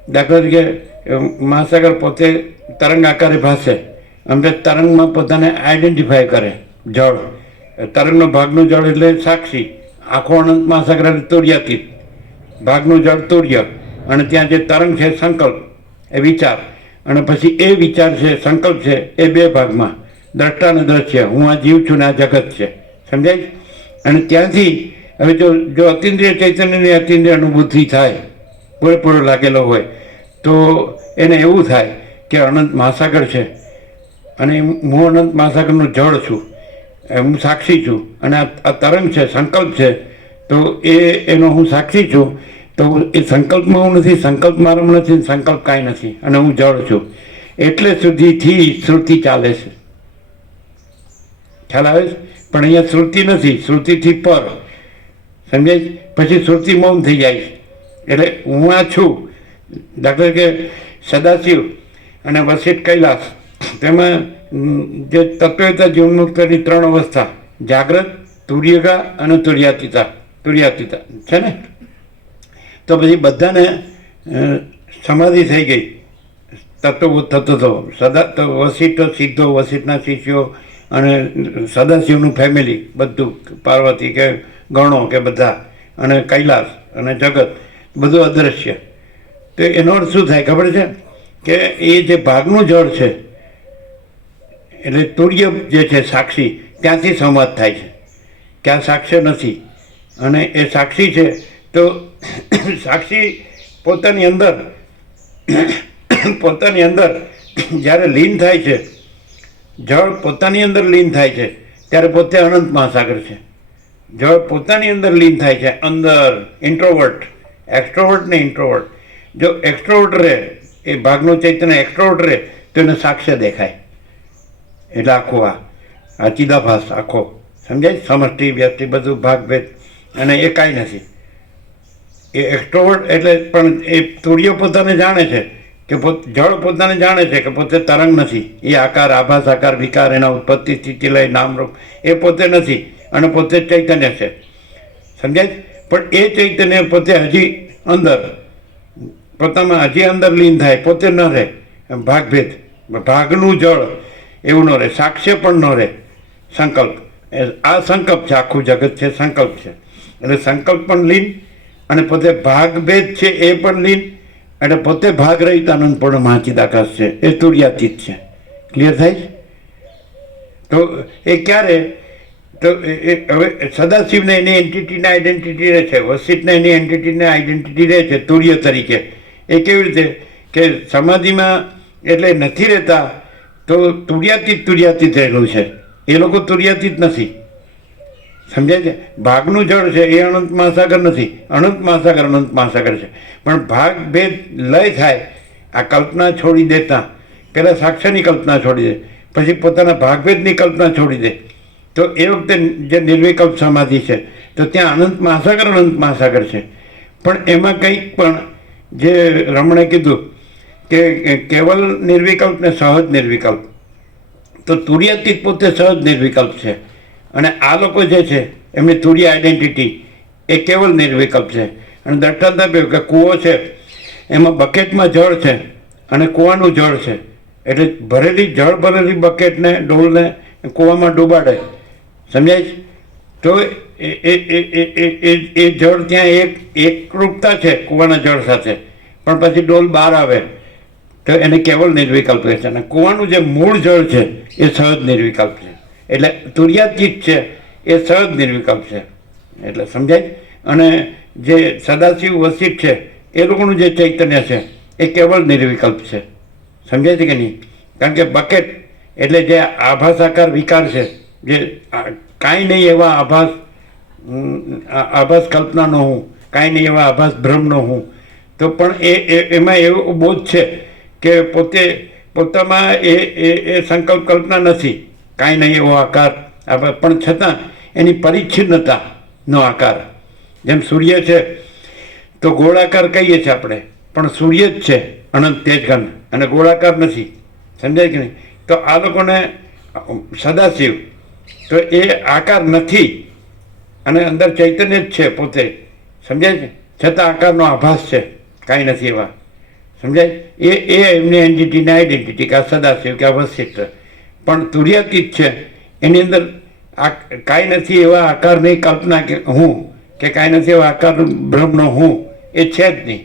દાખલા તરીકે મહાસાગર પોતે તરંગ આકારે ભાસે, અમે તરંગમાં પોતાને આઈડેન્ટિફાય કરે. જળ, તરંગનો ભાગનું જળ એટલે સાક્ષી, આખો અનંત મહાસાગર એટલે તુર્યાતીત, ભાગનું જળ તુર્ય, અને ત્યાં જે તરંગ છે સંકલ્પ એ વિચાર, અને પછી એ વિચાર છે સંકલ્પ છે એ બે ભાગમાં, દ્રષ્ટા અને દ્રશ્ય, હું આ જીવ છું ને આ જગત છે. સમજાય? અને ત્યાંથી હવે જો અતિન્દ્રિય ચૈતન્યની અતિન્દ્રિય અનુભૂતિ થાય, પૂરેપૂરો લાગેલો હોય, તો એને એવું થાય કે અનંત મહાસાગર છે અને હું અનંત મહાસાગરનું જળ છું, હું સાક્ષી છું. અને આ તરંગ છે સંકલ્પ છે, તો એનો હું સાક્ષી છું. તો એ સંકલ્પમાં હું નથી, સંકલ્પ મારામાં નથી, સંકલ્પ કાંઈ નથી, અને હું જળ છું. એટલે સુધીથી શ્રુતિ ચાલે છે. ખ્યાલ આવે છે? પણ અહીંયા શ્રુતિ નથી, શ્રુતિથી પર. સમજાય? પછી શ્રુતિ મૌન થઈ જાય છે. એટલે હું આ છું. દાખલા કે સદાશિવ અને વસિષ્ઠ કૈલાસ, તેમાં જે તત્વતા જીવનમુક્તની 3 અવસ્થા, જાગ્રત, તુર્યગા અને તુર્યાતીતા છે ને. તો પછી બધાને સમાધિ થઈ ગઈ, તત્વબોધ થતો હતો. તો વસિષ્ઠ સીધો, વસિષ્ઠના શિષ્યો અને સદાશિવનું ફેમિલી બધું, પાર્વતી કે ગણો કે બધા, અને કૈલાસ અને જગત બધું અદૃશ્ય. તો એનો અર્થ શું થાય ખબર છે? કે એ જે ભાગનું જળ છે એટલે તુર્ય જે છે સાક્ષી, ત્યાંથી સંવાદ થાય છે કે આ સાક્ષ્ય નથી અને એ સાક્ષી છે. તો સાક્ષી પોતાની અંદર જ્યારે લીન થાય છે, જળ પોતાની અંદર લીન થાય છે ત્યારે પોતે અનંત મહાસાગર છે. જળ પોતાની અંદર લીન થાય છે, અંદર ઇન્ટ્રોવર્ટ, એક્સ્ટ્રોવર્ટ ને ઇન્ટ્રોવર્ટ. જો એક્સ્ટ્રોવર્ટ રહે, એ ભાગનો ચૈતન્ય એક્સ્ટ્રોવર્ટ રહે તો એને સાક્ષ્ય દેખાય. એટલે આખો આ ચિદાભાસ આખો, સમજાય? સમષ્ટિ વ્યક્તિ બધું ભાગભેદ, અને એ કાંઈ નથી. એ એક્સ્ટ્રોવર્ટ એટલે પણ એ તુર્ય પોતાને જાણે છે કે જળ પોતાને જાણે છે કે પોતે તરંગ નથી, એ આકાર, આભાસ, આકાર, વિકાર, એના ઉત્પત્તિ સ્થિતિ લય નામરૂપ એ પોતે નથી અને પોતે ચૈતન્ય છે. સમજાય? પણ એ ચૈતન્ય પોતે હજી અંદર પોતામાં હજી અંદર લીન થાય, પોતે ન રહે. ભાગભેદ, ભાગનું જળ એવું ન રહે, સાક્ષ્ય પણ ન રહે. સંકલ્પ, આ સંકલ્પ છે, આખું જગત છે સંકલ્પ છે. એટલે સંકલ્પ પણ લીન અને પોતે ભાગભેદ છે એ પણ લીન, એટલે પોતે ભાગ રહિત આનંદપૂર્ણ મહાચિદાકાશ છે, એ તુર્યાતીત છે. ક્લિયર થાય છે? તો એ ક્યારે? તો એ હવે સદાશિવને એની એન્ટિટીને આઈડેન્ટિટી રહે છે, વસિષ્ઠને એની એન્ટિટીને આઈડેન્ટિટી રહે છે તુર્ય તરીકે. એ કેવી રીતે કે સમાધિમાં એટલે નથી રહેતા તો તુર્યાતીત રહેલું છે. એ લોકો તુર્યાતીત નથી. સમજાય છે? ભાગનું જળ છે એ અનંત મહાસાગર નથી. અનંત મહાસાગર છે. પણ ભાગ ભેદ લય થાય, આ કલ્પના છોડી દેતા, પહેલાં સાક્ષ્યની કલ્પના છોડી દે, પછી પોતાના ભાગભેદની કલ્પના છોડી દે, તો એ વખતે જે નિર્વિકલ્પ સમાધિ છે તો ત્યાં અનંત મહાસાગર છે. પણ એમાં કંઈક પણ જે રમણે કીધું કે કેવલ નિર્વિકલ્પ ને સહજ નિર્વિકલ્પ, તો તુર્યાતીત પોતે સહજ નિર્વિકલ્પ છે. અને આ લોકો જે છે એમની તુર્ય આઈડેન્ટિટી એ કેવલ નિર્વિકલ્પ છે. અને દ્રષ્ટાંત આપ્યું કે કૂવો છે, એમાં બકેટમાં જળ છે અને કૂવાનું જળ છે, એટલે ભરેલી બકેટને ડોલને કૂવામાં ડૂબાડે. સમજાય છે? તો એ જળ ત્યાં એકરૂપતા છે કૂવાના જળ સાથે, પણ પછી ડોલ બહાર આવે તો એને કેવલ નિર્વિકલ્પ કહે છે. અને કૂવાનું જે મૂળ જળ છે એ સહજ નિર્વિકલ્પ છે. એટલે તુર્યાતીત છે એ સહજ નિર્વિકલ્પ છે. એટલે સમજાય? અને જે સદાશિવ વસિષ્ઠ છે એ લોકોનું જે ચૈતન્ય છે એ કેવલ નિર્વિકલ્પ છે. સમજાય છે કે નહીં? કારણ કે બકેટ એટલે જે આભાસાકાર વિકાર છે, જે કાંઈ નહીં એવા આભાસ કલ્પનાનો હું, કાંઈ નહીં એવા આભાસ ભ્રમનો હું, તો પણ એમાં એવો બોધ છે કે પોતામાં એ સંકલ્પ કલ્પના નથી, કાંઈ નહીં એવો આકાર, પણ છતાં એની પરિચ્છિન્નતાનો આકાર. જેમ સૂર્ય છે તો ગોળાકાર કહીએ છીએ આપણે, પણ સૂર્ય જ છે અનંત તેજઘન અને ગોળાકાર નથી. સમજાય કે નહીં? તો આ લોકોને સદાશિવ તો એ આકાર નથી અને અંદર ચૈતન્ય જ છે પોતે. સમજાય છે? છતાં આકારનો આભાસ છે, કાંઈ નથી એવા. સમજાય? એ એમની એન્ટિટીને આઈડેન્ટિટી કે આ સદાશિવ કે આ વસિષ્ઠ, પણ તુર્યાતીત છે. એની અંદર આ કાંઈ નથી એવા આકારની કલ્પના કે હું, કે કાંઈ નથી એવા આકાર બ્રહ્મનો હું, એ છે જ નહીં.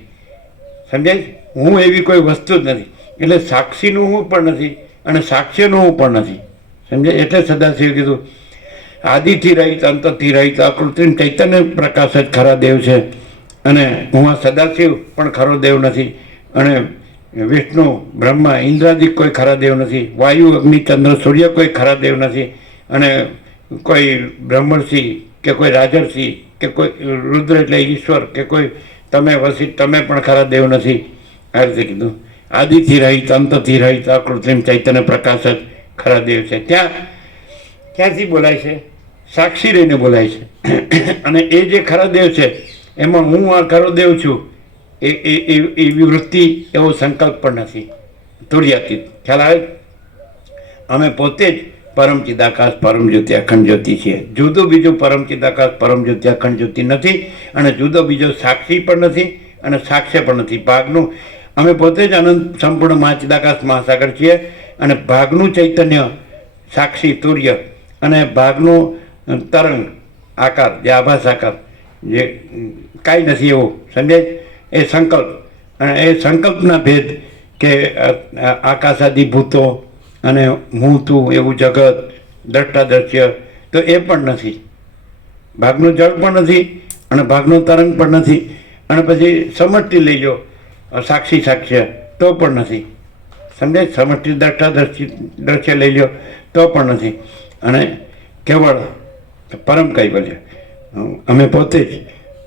સમજાય? હું એવી કોઈ વસ્તુ જ નથી. એટલે સાક્ષીનું હું પણ નથી અને સાક્ષ્યનું હું પણ નથી. સમજાય? એટલે સદાશિવ કીધું આદિથી રહિત, અંતથી રહિત, અકૃત્રિમ ચૈતન્ય પ્રકાશ જ ખરા દેવ છે. અને હું આ સદાશિવ પણ ખરો દેવ નથી. અને વિષ્ણુ, બ્રહ્મા, ઇન્દ્રાદિક કોઈ ખરા દેવ નથી. વાયુ, અગ્નિ, ચંદ્ર, સૂર્ય કોઈ ખરા દેવ નથી. અને કોઈ બ્રહ્મર્ષિ કે કોઈ રાજર્ષિ કે કોઈ રુદ્ર એટલે ઈશ્વર કે કોઈ તમે વસિષ્ઠ, તમે પણ ખરા દેવ નથી. આ રીતે કીધું આદિથી રહિત, અંતથી રહિત, અકૃત્રિમ ચૈતન્ય પ્રકાશ જ ખરા દેવ છે. ક્યાંથી બોલાય છે? સાક્ષી રહીને બોલાય છે. અને એ જે ખરા દેવ છે એમાં હું આ ખરો દેવ છું એવી વૃત્તિ, એવો સંકલ્પ પણ નથી. તુર્યાતીત. ખ્યાલ આવે? અમે પોતે જ પરમ ચિદાકાશ, પરમ જ્યોતિ, અખંડ જ્યોતિ છીએ. જુદું બીજું પરમ ચિદાકાશ, પરમ જ્યોતિ, અખંડ જ્યોતિ નથી. અને જુદો બીજો સાક્ષી પણ નથી અને સાક્ષ્ય પણ નથી. ભાગનું અમે પોતે જ અનંત સંપૂર્ણ મહાચિદાકાશ મહાસાગર છીએ. અને ભાગનું ચૈતન્ય સાક્ષી તુર્ય અને ભાગનું તરંગ આકાર, જે આભાસ આકાર, જે કાંઈ નથી એવું. સમજાય? એ સંકલ્પ. અને એ સંકલ્પના ભેદ કે આકાશાદી ભૂતો અને હું તું એવું જગત, દ્રષ્ટાદ્રશ્ય, તો એ પણ નથી. ભાગનું જળ પણ નથી અને ભાગનું તરંગ પણ નથી. અને પછી સમષ્ટિ લઈ લો સાક્ષી સાક્ષ્ય, તો પણ નથી. સમજાય? સમષ્ટિ દ્રષ્ટાદ્રશ્ય લઈ લો તો પણ નથી. અને કેવળ પરમ કૈવલ્ય, અમે પોતે જ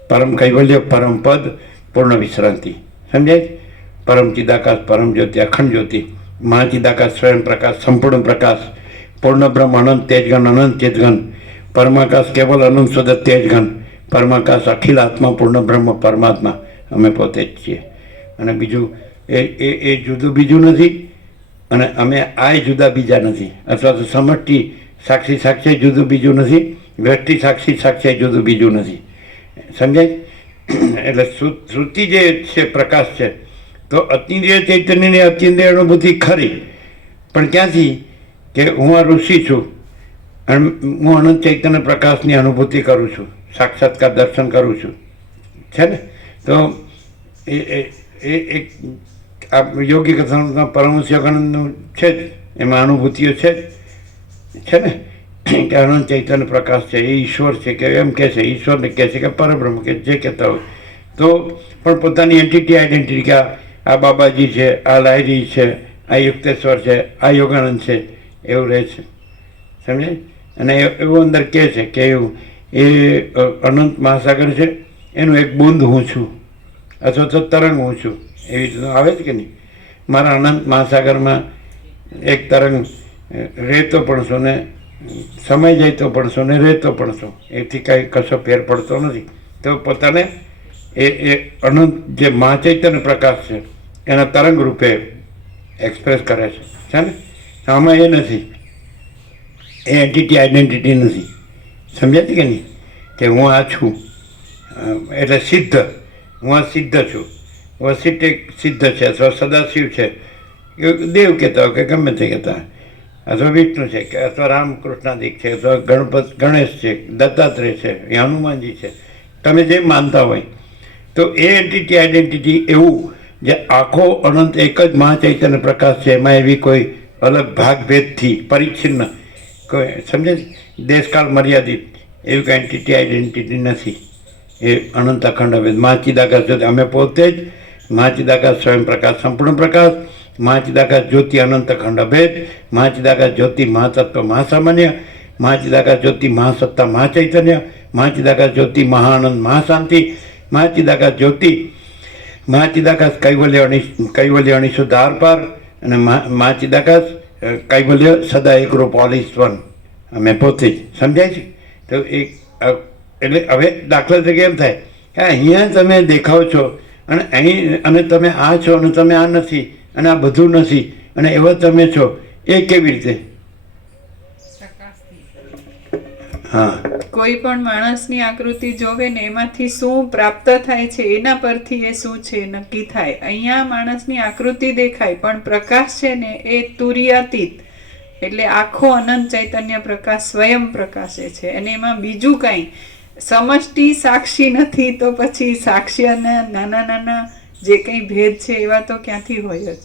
પરમ કૈવલ્ય, પરમ પદ, પૂર્ણ વિશ્રાંતિ. સમજાય? પરમ ચિદાકાશ, પરમ જ્યોતિ, અખંડ જ્યોતિ, મહાચિદાકાશ, સ્વયં પ્રકાશ, સંપૂર્ણ પ્રકાશ, પૂર્ણ બ્રહ્મ, અનંત તેજઘન, અનંત ચેતઘન, પરમાકાશ, કેવલ અનંત શુદ્ધ તેજઘન, પરમાકાશ, અખિલ આત્મા, પૂર્ણ બ્રહ્મ, પરમાત્મા અમે પોતે જ છીએ. અને બીજું એ જુદું બીજું નથી. અને અમે આ જુદા બીજા નથી. અથવા તો સમષ્ટિ સાક્ષી સાક્ષ્ય જુદું બીજું નથી. વ્યષ્ટિ સાક્ષી સાક્ષ્ય જુદું બીજું નથી. સમજાય? એટલે શ્રુતિ જે છે પ્રકાશ છે, તો અતિન્દ્રિય ચૈતન્યની અતિન્દ્રિય અનુભૂતિ ખરી, પણ ક્યાંથી કે હું આ ઋષિ છું અને હું અનંત ચૈતન્ય પ્રકાશની અનુભૂતિ કરું છું, સાક્ષાત્કાર દર્શન કરું છું, છે ને? તો એ એક આ યોગી કથામાં પરમહંસ યોગાનંદનું છે જ, એમાં અનુભૂતિઓ છે ને કે અનંત ચૈતન્ય પ્રકાશ છે, એ ઈશ્વર છે કે એમ કહે છે, ઈશ્વરને કહે છે કે પરબ્રહ્મ કે જે કહેતા હોય, તો પણ પોતાની એન્ટિટી આઈડેન્ટિટી કે આ બાબાજી છે, આ લાયરી છે, આ યુક્તેશ્વર છે, આ યોગાનંદ છે, એવું રહે છે, સમજાય? અને એવું અંદર કહે છે કે એવું એ અનંત મહાસાગર છે, એનું એક બુંદ હું છું અથવા તો તરંગ હું છું, એવી રીતે આવે છે કે નહીં? મારા અનંત મહાસાગરમાં એક તરંગ રહેતો પણ છું ને સમય જતો પણ છું ને રહેતો પણ છું, એથી કાંઈ કશો ફેર પડતો નથી. તો પોતાને એ અનંત જે મહાચૈતન્ય પ્રકાશ છે એના તરંગ રૂપે એક્સપ્રેસ કરે છે ને? આમાં એ નથી, એ એન્ટિટી આઈડેન્ટિટી નથી, સમજાય કે નહીં? કે હું આ છું એટલે સિદ્ધ, હું આ સિદ્ધ છું, વસિષ્ઠ એક સિદ્ધ છે અથવા સદાશિવ છે, દેવ કહેતા હોય કે ગમે તે કહેતા હોય, અથવા વિષ્ણુ છે કે અથવા રામકૃષ્ણાદિક છે અથવા ગણેશ છે, દત્તાત્રેય છે, એ હનુમાનજી છે, તમે જે માનતા હોય, તો એ એન્ટિટી આઈડેન્ટિટી એવું જે આખો અનંત એક જ મહાચૈતન્ય પ્રકાશ છે, એમાં એવી કોઈ અલગ ભાગભેદથી પરિચ્છિન્ન કોઈ સમજે દેશકાળ મર્યાદિત એવી કોઈ એન્ટિટી આઈડેન્ટિટી નથી. એ અનંત અખંડ અભેદ મહાચિદાકાશ જ્યોતિ, અમે પોતે જ મહાચિદાકાશ સ્વયં પ્રકાશ સંપૂર્ણ પ્રકાશ, મહાચિદાકાશ જ્યોતિ અનંત અખંડ અભેદ, મહાચિદાકાશ જ્યોતિ મહાતત્વ મહાસામાન્ય, મહાચિદાકાશ જ્યોતિ મહાસત્તા મહાચૈતન્ય, મહાચિદાકાશ જ્યોતિ મહાઆનંદ મહાશાંતિ, મહાચિદાકાશ જ્યોતિ મહાચિદાકાશ કૈવલ્ય અનિશુદ્ધ આર પાર, અને મહાચિદાકાશ કૈવલ્ય સદા એકરૂપ ઓલ ઇઝ વન, અમે પોતે જ. સમજાય છે? તો એક એટલે હવે દાખલા તરીકે એમ થાય કે અહીંયા તમે દેખાવ છો અને અહીં અને તમે આ છો અને તમે આ નથી અને આ બધું નથી અને એવા તમે છો, એ કેવી રીતે? હા, કોઈ પણ માણસની આકૃતિ જોવે ને એમાંથી શું પ્રાપ્ત થાય છે એના પરથી એ શું છે નક્કી થાય. અહીંયા માણસની આકૃતિ દેખાય પણ પ્રકાશ છે ને એ તુર્યાતીત, એટલે આખો અનંત ચૈતન્ય પ્રકાશ સ્વયં પ્રકાશે છે, અને એમાં બીજું કાંઈ સમષ્ટિ સાક્ષી નથી, તો પછી સાક્ષી અને નાના નાના જે કંઈ ભેદ છે એવા તો ક્યાંથી હોય જ.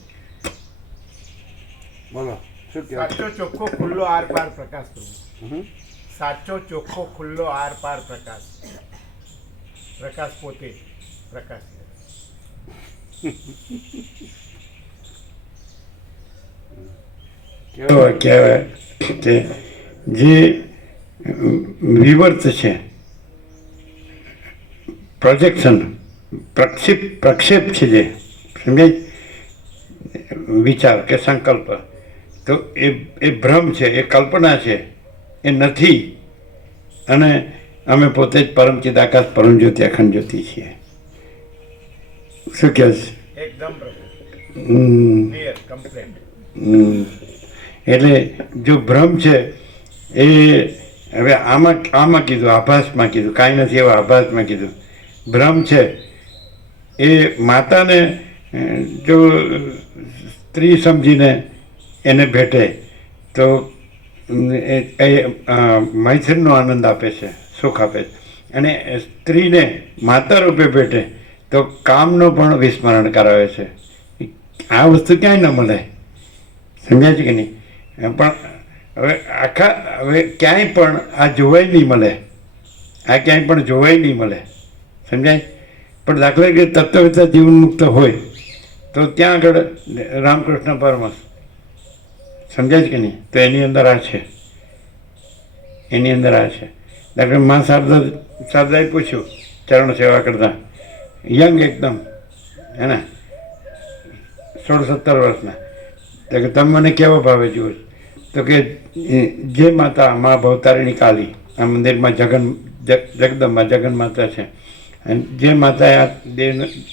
બોલો શું કહો? સાચો ચોખ્ખો ખુલ્લો આર પાર પ્રકાશ પ્રભુ, સાચો ચોખ્ખો ખુલ્લો આર પાર પ્રકાશ, પ્રકાશ પોતે પ્રકાશ. કહેવાય કે જે વિવર્ત છે, પ્રોજેક્શન, પ્રક્ષેપ છે, જે સમજાય વિચાર કે સંકલ્પ, તો એ ભ્રમ છે, એ કલ્પના છે, એ નથી. અને અમે પોતે જ પરમ ચિદાકાશ પરમ જ્યોતિ અખંડ જ્યોતિ છીએ. શું કહે છે? એકદમ પ્રભુ ક્લિયર કમ્પ્લીટ. એટલે જો ભ્રમ છે એ હવે આમાં કીધું, આભાસમાં કીધું, કાંઈ નથી એવા આભાસમાં કીધું. ભ્રમ છે એ માતાને જો સ્ત્રી સમજીને એને ભેટે તો એ મૈથુનનો આનંદ આપે છે, સુખ આપે છે, અને સ્ત્રીને માતા રૂપે ભેટે તો કામનો પણ વિસ્મરણ કરાવે છે. આ વસ્તુ ક્યાંય ન મળે, સમજાય છે કે નહીં? પણ હવે હવે ક્યાંય પણ આ જોવાય નહીં મળે, આ ક્યાંય પણ જોવાય નહીં મળે, સમજાય? પણ દાખલા કે તત્વવેતા જીવન મુક્ત હોય તો ત્યાં આગળ રામકૃષ્ણ પરમહંસ, સમજાય છે કે નહીં? તો એની અંદર આ છે, એની અંદર આ છે. દાખલા મા શારદાએ પૂછ્યું ચરણ સેવા કરતા, યંગ એકદમ, હે ને, 16-17 વર્ષના, તો કે તમે મને કેવો ભાવે જુઓ? તો કે જે માતા મા ભવતારિણી કાલી આ મંદિરમાં જગદંબા જગન માતા છે, અને જે માતાએ આ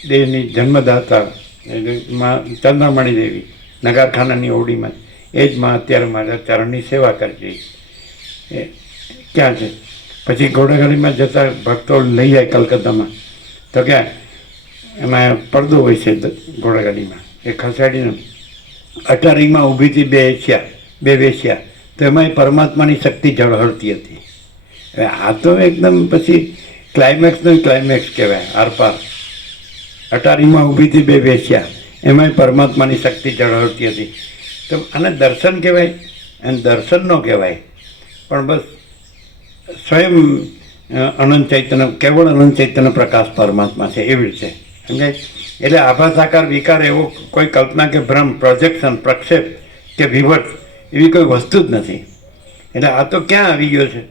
દેહની જન્મદાતા માં ચંદ્રમણી દેવી નગારખાનાની ઓરડીમાં, એ જ માં અત્યારે મારા ચરણની સેવા કરશે. એ ક્યાં છે? પછી ઘોડાગાડીમાં જતા ભક્તો લઈ જાય કલકત્તામાં, તો કે એમાં પડદો હોય છે ઘોડાગાડીમાં, એ ખસેડીને અટારીમાં ઊભી હતી બે વેશ્યા, તો એમાં એ પરમાત્માની શક્તિ ઝળહળતી હતી. હવે આ તો એકદમ પછી ક્લાઇમેક્સનો ક્લાઇમેક્સ કહેવાય, આરપાર. અટારીમાં ઊભી હતી બે વેશ્યા, એમાંય પરમાત્માની શક્તિ ઝળહળતી હતી. તો આને દર્શન કહેવાય, અને દર્શન ન કહેવાય, પણ બસ સ્વયં અનંત ચૈતન્ય, કેવળ અનંત ચૈતન્ય પ્રકાશ પરમાત્મા છે, એવી રીતે સમજાય. એટલે આભાસ આકાર વિકાર એવો કોઈ કલ્પના કે ભ્રમ, પ્રોજેક્શન, પ્રક્ષેપ કે વિવર્ત એવી કોઈ વસ્તુ જ નથી. એટલે આ તો ક્યાં આવી ગયો છે?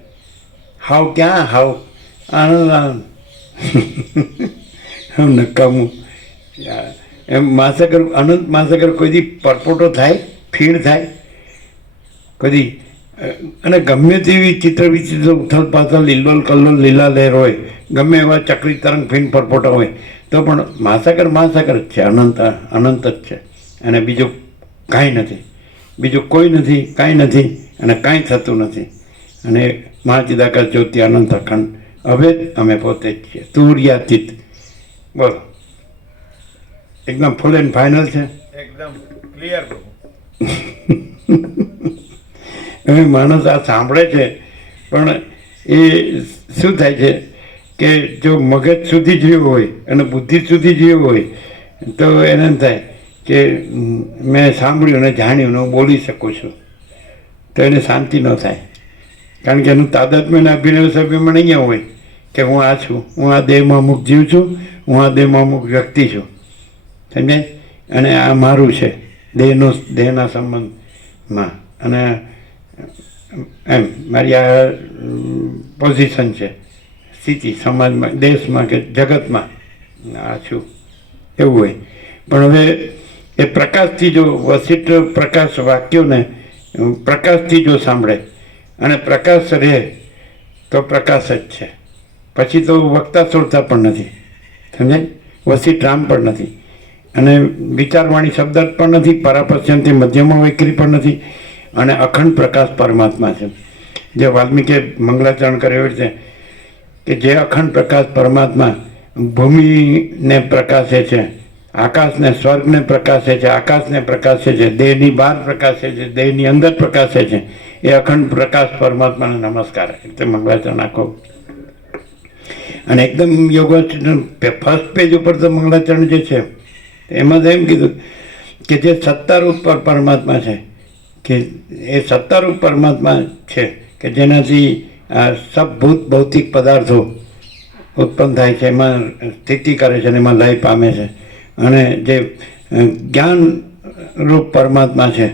હાવ ક્યાં હાવ આનંદ નકામું એમ. મહાસાગર, અનંત મહાસાગર કોઈ દી પરપોટો થાય, ફીણ થાય કદી? અને ગમે તેવી ચિત્ર વિચિત્ર ઉથલ પાથલ, લીલોલ કલ્લોલ, લીલા લહેર હોય, ગમે એવા ચક્રી તરંગ ફીણ પરપોટા હોય, તો પણ મહાસાગર મહાસાગર જ છે, અનંત અનંત જ છે. અને બીજું કાંઈ નથી, બીજું કોઈ નથી, કાંઈ નથી, અને કાંઈ થતું નથી. અને મહાચિદાકાશ જ્યોતિ અનંત અખંડ અભેદ અમે પોતે જ છીએ, તુર્યાતીત. બોલો, એકદમ ફૂલ એન્ડ ફાઇનલ છે, એકદમ ક્લિયર પ્રભુ. હવે માણસ આ સાંભળે છે, પણ એ શું થાય છે કે જો મગજ સુધી જ્યું હોય અને બુદ્ધિ સુધી જ્યું હોય તો એને એમ થાય કે મેં સાંભળ્યું અને જાણ્યું ને હું બોલી શકું છું, તો એને શાંતિ ન થાય. કારણ કે એનું તાદાત્મ્ય અને અભિનવ સભ્યમાં અહીંયા હોય કે હું આ છું, હું આ દેહમાં અમુક જીવ છું, હું આ દેહમાં અમુક વ્યક્તિ છું, સમજાય? અને આ મારું છે દેહના સંબંધમાં, અને એમ મારી આ પોઝિશન છે, સ્થિતિ સમાજમાં, દેશમાં કે જગતમાં આ છું, એવું હોય. પણ હવે એ પ્રકાશથી જો વસિષ્ઠ પ્રકાશ વાક્યોને પ્રકાશથી જો સાંભળે અને પ્રકાશ રહે તો પ્રકાશ જ છે. પછી તો વક્તા સુરતા પણ નથી, સમજાય? વસિષ્ઠ રામ પણ નથી, અને વિચારવાણી શબ્દ પણ નથી, પરાપશ્યંથી મધ્યમાં વૈખરી પણ નથી, અને અખંડ પ્રકાશ પરમાત્મા છે. જે વાલ્મીકે મંગલાચરણ કર્યો છે કે જે અખંડ પ્રકાશ પરમાત્મા ભૂમિને પ્રકાશે છે, આકાશને સ્વર્ગને પ્રકાશે છે, આકાશને પ્રકાશે છે, દેહની બહાર પ્રકાશે છે, દેહની અંદર પ્રકાશે છે, એ અખંડ પ્રકાશ પરમાત્માને નમસ્કાર. એટલે મંગલાચરણ આખો, અને એકદમ યોગ ફર્સ્ટ પેજ ઉપર તો મંગલાચરણ જે છે એમાં તો એમ કીધું કે જે સત્તારૂપ પરમાત્મા છે, કે એ સત્તારૂપ પરમાત્મા છે કે જેનાથી આ સબભૂત ભૌતિક પદાર્થો ઉત્પન્ન થાય છે, એમાં સ્થિતિ કરે છે અને એમાં લય પામે છે. અને જે જ્ઞાનરૂપ પરમાત્મા છે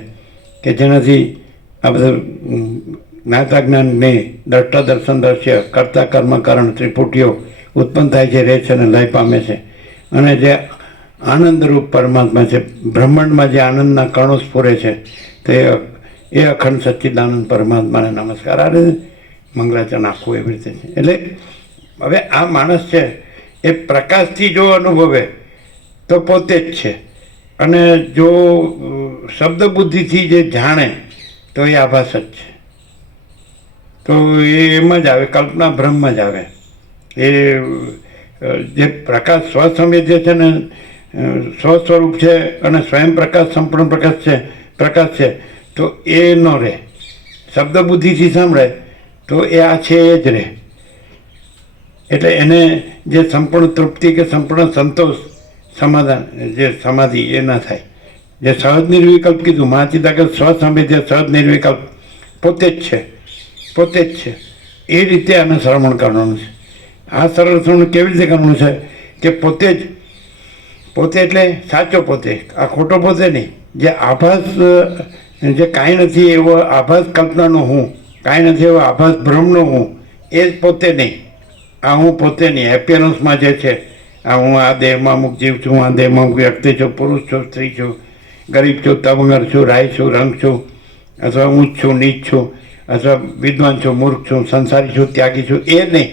કે જેનાથી આ બધું જ્ઞાતા જ્ઞાન જ્ઞેય, દ્રષ્ટા દર્શન દ્રશ્ય, કર્તા કર્મ કરણ ત્રિપુટીઓ ઉત્પન્ન થાય છે, રહે છે અને લય પામે છે. અને જે આનંદરૂપ પરમાત્મા છે, બ્રહ્માંડમાં જે આનંદના કણો સ્ફુરે છે, તો એ અખંડ સચ્ચિદાનંદ પરમાત્માને નમસ્કાર. આ રીતે મંગલાચરણ આખું એવી રીતે છે. એટલે હવે આ માણસ છે એ પ્રકાશથી જો અનુભવે તો પોતે જ છે, અને જો શબ્દ બુદ્ધિથી જે જાણે તો એ આભાસ જ છે. તો એ એમ જ આવે, કલ્પના બ્રહ્મ જ આવે. એ જે પ્રકાશ સ્વસમય જે છે ને, સ્વસ્વરૂપ છે અને સ્વયં પ્રકાશ સંપૂર્ણ પ્રકાશ છે, તો એ ન રહે. શબ્દ બુદ્ધિથી સાંભળે તો એ આ છે એ જ રહે. એટલે એને જે સંપૂર્ણ તૃપ્તિ કે સંપૂર્ણ સંતોષ, સમાધાન, જે સમાધિ એ ના થાય. જે સહજ નિર્વિકલ્પ કીધું મહાચિદાકાશ સ્વસમય, જે સહજ નિર્વિકલ્પ પોતે જ છે, પોતે જ છે. એ રીતે આને શ્રવણ કરવાનું છે. આ સરળ શ્રવણ કેવી રીતે કરવાનું છે કે પોતે જ, પોતે એટલે સાચો પોતે, આ ખોટો પોતે નહીં. જે આભાસ, જે કાંઈ નથી એવો આભાસ કલ્પનાનો હું, કાંઈ નથી એવો આભાસ ભ્રમનો હું, એ જ પોતે નહીં. આ હું પોતે નહીં. એપિયરન્સમાં જે છે, આ હું આ દેહમાં અમુક જીવ છું, આ દેહમાં અમુક વ્યક્તિ છું, પુરુષ છું, સ્ત્રી છું, ગરીબ છું, તવંગર છું, રાય છું, રંગ છું, અથવા ઊંચ છું, નીચ છું, અથવા વિદ્વાન છું, મૂર્ખ છું, સંસારી છું, ત્યાગી છું, એ નહીં.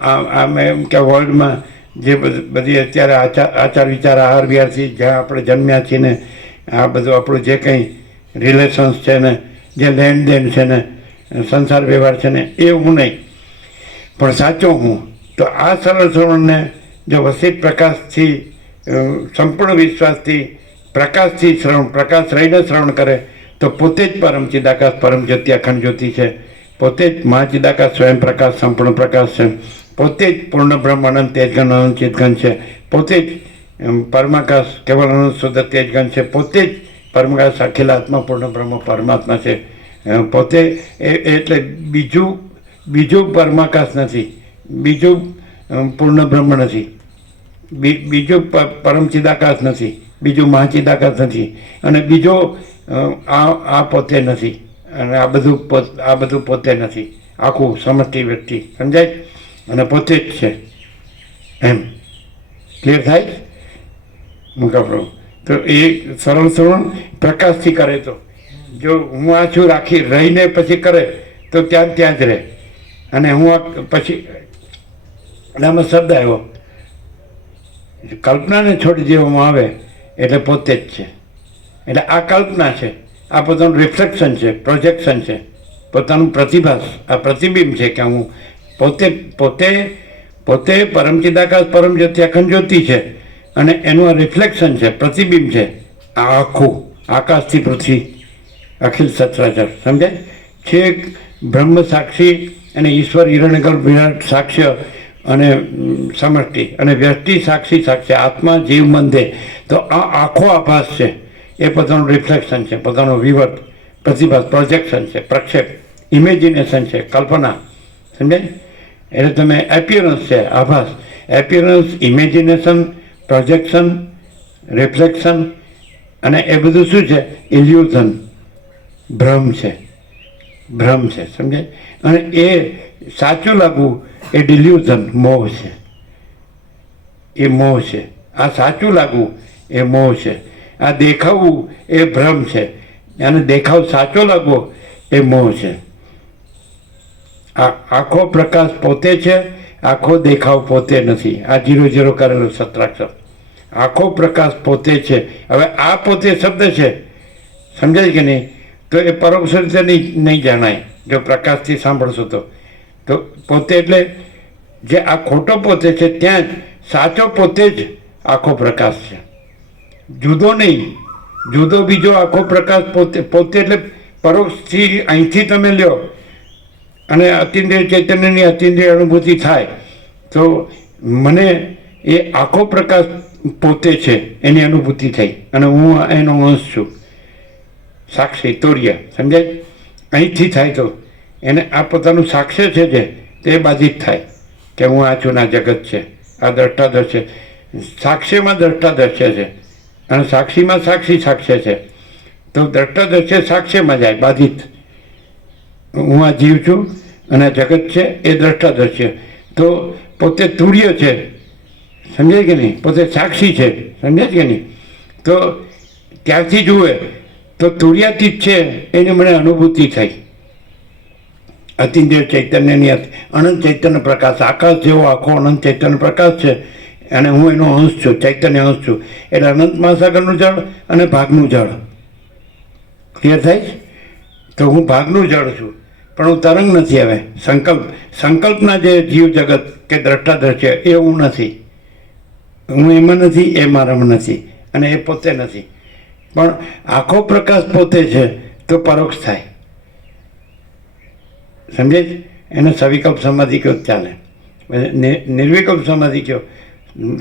આમ એમ કે વર્લ્ડમાં જે બધી અત્યારે આચાર વિચાર, આહાર વિહારથી જ્યાં આપણે જન્મ્યા છીએ ને, આ બધું આપણું જે કંઈ રિલેશન્સ છે ને, જે લેણદેણ છે ને, સંસાર વ્યવહાર છે ને, એ હું નહીં. પણ સાચો હું. તો આ સરળ શ્રવણને જો વસિત પ્રકાશથી સંપૂર્ણ વિશ્વાસથી પ્રકાશથી શ્રવણ, પ્રકાશ રહીને શ્રવણ કરે તો પોતે જ પરમ ચિદાકાશ પરમ જ્યોતિ અખંડ જ્યોતિ છે, પોતે જ મહાચિદાકાશ સ્વયં પ્રકાશ સંપૂર્ણ પ્રકાશ છે, પોતે જ પૂર્ણ બ્રહ્મ અનંત તેજગન અનંત ચિતગન છે, પોતે જ પરમાકાશ કેવલ અનંત શુદ્ધ તેજગન છે, પોતે જ પરમાકાશ અખિલ આત્મા પૂર્ણ બ્રહ્મ પરમાત્મા છે, પોતે એટલે બીજું પરમાકાશ નથી, બીજું પૂર્ણ બ્રહ્મ નથી, બીજું પરમ ચિદાકાશ નથી, બીજું મહાચિદાકાશ નથી, અને બીજો આ પોતે નથી, અને આ બધું પોતે નથી, આખું સમષ્ટિ વ્યક્તિ સમજાય, અને પોતે જ છે એમ. ક્લિયર થાય મુકાપ્રભુ? તો એ સરળ શ્રવણ પ્રકાશથી કરે તો, જો હું આ છું રાખી રહીને પછી કરે તો ત્યાં જ રહે, અને હું આ પછી એનામાં શબ્દ આવ્યો કલ્પનાને છોડી દેવામાં આવે એટલે પોતે જ છે. એટલે આ કલ્પના છે, આ પોતાનું રિફ્લેક્શન છે, પ્રોજેક્શન છે, પોતાનું પ્રતિભાસ, આ પ્રતિબિંબ છે કે હું પોતે પરમ ચિદાકાશ પરમ જ્યોતિ અખંડ જ્યોતિ છે, અને એનું આ રિફ્લેક્શન છે, પ્રતિબિંબ છે. આ આખું આકાશથી પૃથ્વી અખિલ સચરાચર સમજાય છે, બ્રહ્મ સાક્ષી અને ઈશ્વર હિરણ્યગર્ભ વિરાટ સાક્ષ્ય અને સમષ્ટિ અને વ્યષ્ટિ સાક્ષી આત્મા જીવ મંદે. તો આ આખો આભાસ છે, એ પોતાનું રિફ્લેક્શન છે, પોતાનો વિવર્ત, પ્રતિભાસ, પ્રોજેક્શન છે, પ્રક્ષેપ, ઇમેજિનેશન છે, કલ્પના સમજાય. એટલે તમે એપિયરન્સ છે, આભાસ, એપિયરન્સ, ઇમેજિનેશન, પ્રોજેક્શન, રિફ્લેક્શન, અને એ બધું શું છે? ઇલ્યુઝન, ભ્રમ છે સમજાય. અને એ સાચું લાગવું એ ડિલ્યુઝન, મોહ છે, એ મોહ છે. આ સાચું લાગવું એ મોહ છે, આ દેખાવું એ ભ્રમ છે, અને દેખાવ સાચો લાગવો એ મોહ છે. આ આખો પ્રકાશ પોતે છે, આખો દેખાવ પોતે નથી. આ 0 કરેલો સત્રાક્ષર, આખો પ્રકાશ પોતે છે. હવે આ પોતે શબ્દ છે, સમજાય કે નહીં? તો એ પરોક્ષ રીતે નહીં જણાય જો પ્રકાશથી સાંભળશો તો પોતે એટલે જે આ ખોટો પોતે છે ત્યાં જ સાચો પોતે જ આખો પ્રકાશ છે, જુદો નહીં. જુદો બીજો આખો પ્રકાશ પોતે એટલે પરોક્ષથી અહીંથી તમે લ્યો અને અતિન્દ્રિય ચૈતન્યની અતિન્દ્રિય અનુભૂતિ થાય તો મને એ આખો પ્રકાશ પોતે છે એની અનુભૂતિ થઈ, અને હું એનો અંશ છું, સાક્ષી તુર્ય સમજાય. અહીંથી થાય તો એને આ પોતાનું સાક્ષ્ય છે જે તે બાધિત થાય કે હું આ છું, આ જગત છે, આ દ્રષ્ટાદર્શ છે. સાક્ષ્યમાં દ્રષ્ટાદર્શ્ય છે, અને સાક્ષીમાં સાક્ષ્ય છે. તો દ્રષ્ટાદર્શ્ય સાક્ષ્યમાં જાય બાધિત. હું આ જીવ છું અને આ જગત છે એ દ્રષ્ટાદર્શ્ય. તો પોતે તુર્ય છે, સમજાય કે નહીં? પોતે સાક્ષી છે, સમજાય કે નહીં? તો ત્યારથી જુએ તો તુર્યાતીત છે એની મને અનુભૂતિ થઈ. અતિન્દ્રિય ચૈતન્યની અનંત ચૈતન્ય પ્રકાશ, આકાશ જેવો આખો અનંત ચૈતન્ય પ્રકાશ છે, અને હું એનો અંશ છું, ચૈતન્ય અંશ છું. એટલે અનંત મહાસાગરનું જળ અને ભાગનું જળ. ક્લિયર થાય? તો હું ભાગનું જળ છું, પણ હું તરંગ નથી. હવે સંકલ્પના જે જીવ જગત કે દ્રષ્ટાદર્શ છે એ હું નથી, હું એમાં નથી, એ મારામાં નથી, અને એ પોતે નથી. પણ આખો પ્રકાશ પોતે છે તો પરોક્ષ થાય, સમજે? એને સવિકલ્પ સમાધિ કયો ચાલે, નિર્વિકલ્પ સમાધિ કયો,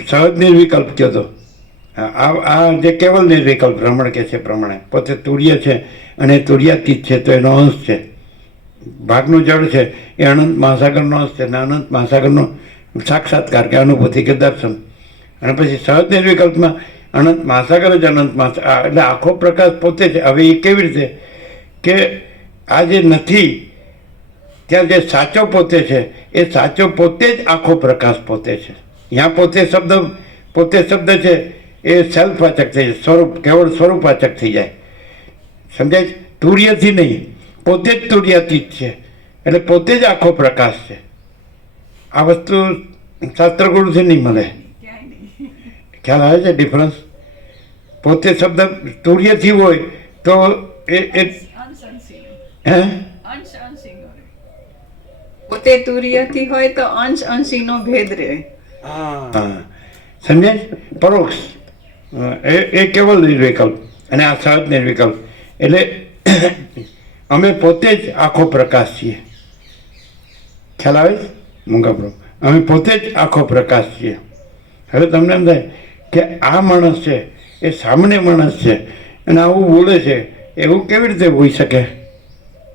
સહજ નિર્વિકલ્પ કયો. તો આ જે કેવલ નિર્વિકલ્પ ભ્રમણ કે છે પ્રમાણે પોતે તુર્ય છે અને તુર્યાતીત છે, તો એનો અંશ છે. ભાગનું જળ છે એ અનંત મહાસાગરનો અંશ છે, અને અનંત મહાસાગરનો સાક્ષાત્કાર કે અનુભૂતિ કે દર્શન. અને પછી સહજ નિર્વિકલ્પમાં અનંત મહાસાગર જ અનંત મહાસાગર, એટલે આખો પ્રકાશ પોતે છે. હવે એ કેવી રીતે કે આ જે નથી ત્યાં જે સાચો પોતે છે એ સાચો પોતે જ આખો પ્રકાશ પોતે છે. ત્યાં પોતે શબ્દ છે એ સેલ્ફવાચક થઈ જાય, સ્વરૂપ, કેવળ સ્વરૂપવાચક થઈ જાય, સમજાય? તુર્યથી નહીં, પોતે જ તુર્યાતીત છે, એટલે પોતે જ આખો પ્રકાશ છે. આ વસ્તુ શાસ્ત્રગુરુથી નહીં મળે. ખ્યાલ આવે છે ડિફરન્સ? પોતે શબ્દ તુર્યથી હોય તો એ હે પોતે તુર્યથી હોય તો અંશ અંશીનો ભેદ રહે. હા સમજાય છે? પરોક્ષ એ કેવલ નિર્વિકલ્પ અને આ સહજ નિર્વિકલ્પ. એટલે અમે પોતે જ આખો પ્રકાશ છીએ. ખ્યાલ આવે છે મૂંગા? અમે પોતે જ આખો પ્રકાશ છીએ. હવે તમને એમ થાય કે આ માણસ છે એ સામાન્ય માણસ છે અને આવું બોલે છે, એવું કેવી રીતે હોઈ શકે?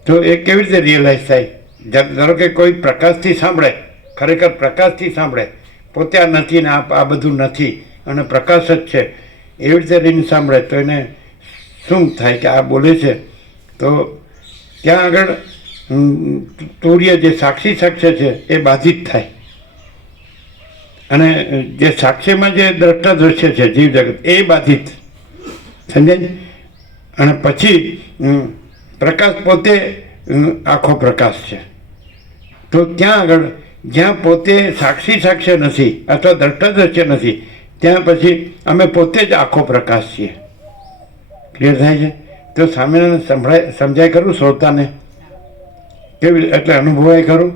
તો એ કેવી રીતે રિયલાઇઝ થાય? ધારો કે કોઈ પ્રકાશથી સાંભળે, ખરેખર પ્રકાશથી સાંભળે, પોતે આ નથી ને આ બધું નથી અને પ્રકાશ જ છે, એવી રીતે રહીને સાંભળે તો એને શું થાય કે આ બોલે છે? તો ત્યાં આગળ તુર્ય જે સાક્ષી સાક્ષ્ય છે એ બાધિત થાય અને જે સાક્ષ્યમાં જે દ્રષ્ટા દ્રશ્ય છે જીવ જગત એ બાધિત સમજાય. અને પછી પ્રકાશ પોતે આખો પ્રકાશ છે. તો ત્યાં આગળ જ્યાં પોતે સાક્ષી સાક્ષ્ય નથી અથવા દ્રષ્ટા દ્રશ્ય નથી ત્યાં પછી અમે પોતે જ આખો પ્રકાશ છીએ. ક્લિયર થાય છે? તો સામેને સમજાય ખરું શ્રોતાને? કેવી એટલે અનુભવાય ખરું?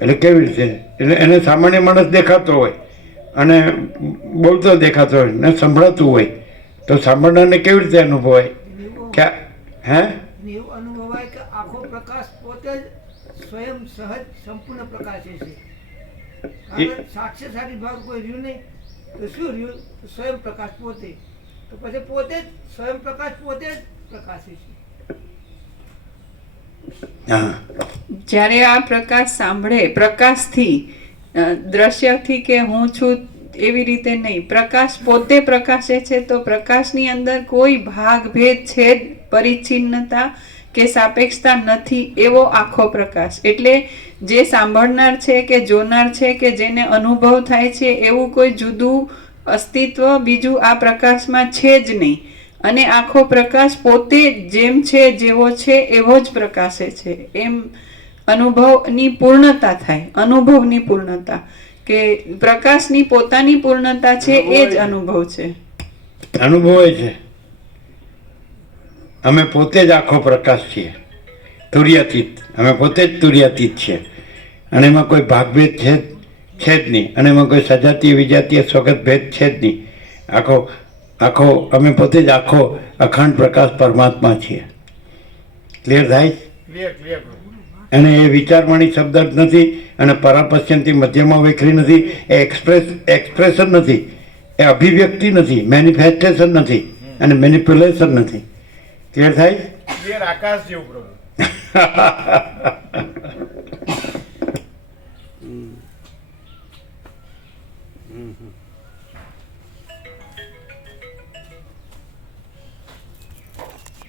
એટલે કેવી રીતે? એટલે એને સામાન્ય માણસ દેખાતો હોય અને બોલતો દેખાતો હોય ને સંભળાતું હોય તો સાંભળનારને કેવી રીતે અનુભવાય? કે હે એવું અનુભવાય કે આખો પ્રકાશ પોતે જ સ્વયં સહજ સંપૂર્ણ પ્રકાશે છે. કારણ સાક્ષી ભાગ કોઈ રહ્યું નહીં તો શું રહ્યું? તો સ્વયં પ્રકાશ પોતે. તો પછી પોતે જ સ્વયં પ્રકાશ પોતે જ પ્રકાશે છે. હા જ્યારે આ પ્રકાશ સાંભળે, પ્રકાશથી દ્રશ્યથી કે હું છું એવી રીતે નહીં, પ્રકાશ પોતે પ્રકાશે છે તો પ્રકાશની અંદર કોઈ ભાગ ભેદ છેદ પરિચ્છિન્નતા કે સાપેક્ષતા નથી એવો આખો પ્રકાશ. એટલે જે સાંભળનાર છે કે જોનાર છે કે જેને અનુભવ થાય છે એવું કોઈ જુદું અસ્તિત્વ બીજું આ પ્રકાશમાં છે જ નહીં. અને આખો પ્રકાશ પોતે જેમ છે જેવો છે એવો જ પ્રકાશે છે. એમ અનુભવની પૂર્ણતા થાય. અનુભવની પૂર્ણતા કે પ્રકાશની પોતાની પૂર્ણતા છે એ જ અનુભવ છે. અનુભવે છે. અમે પોતે જ આખો પ્રકાશ છીએ, તુર્યાતીત. અમે પોતે જ તુર્યાતીત છીએ અને એમાં કોઈ ભાગભેદ છે જ નહીં અને એમાં કોઈ સજાતીય વિજાતીય સ્વગત ભેદ છે જ નહીં. આખો અમે પોતે જ આખો અખંડ પ્રકાશ પરમાત્મા છીએ. ક્લિયર થાય? ક્લિયર. અને એ વિચારવાણી શબ્દ જ નથી અને પરાપશ્યંતી મધ્યમાં વૈખરી નથી. એ એક્સપ્રેશન નથી, એ અભિવ્યક્તિ નથી, મેનિફેસ્ટેશન નથી અને મેનિપ્યુલેશન નથી. ક્લિયર થાય? ક્લિયર આકાશ જેવું પ્રભુ.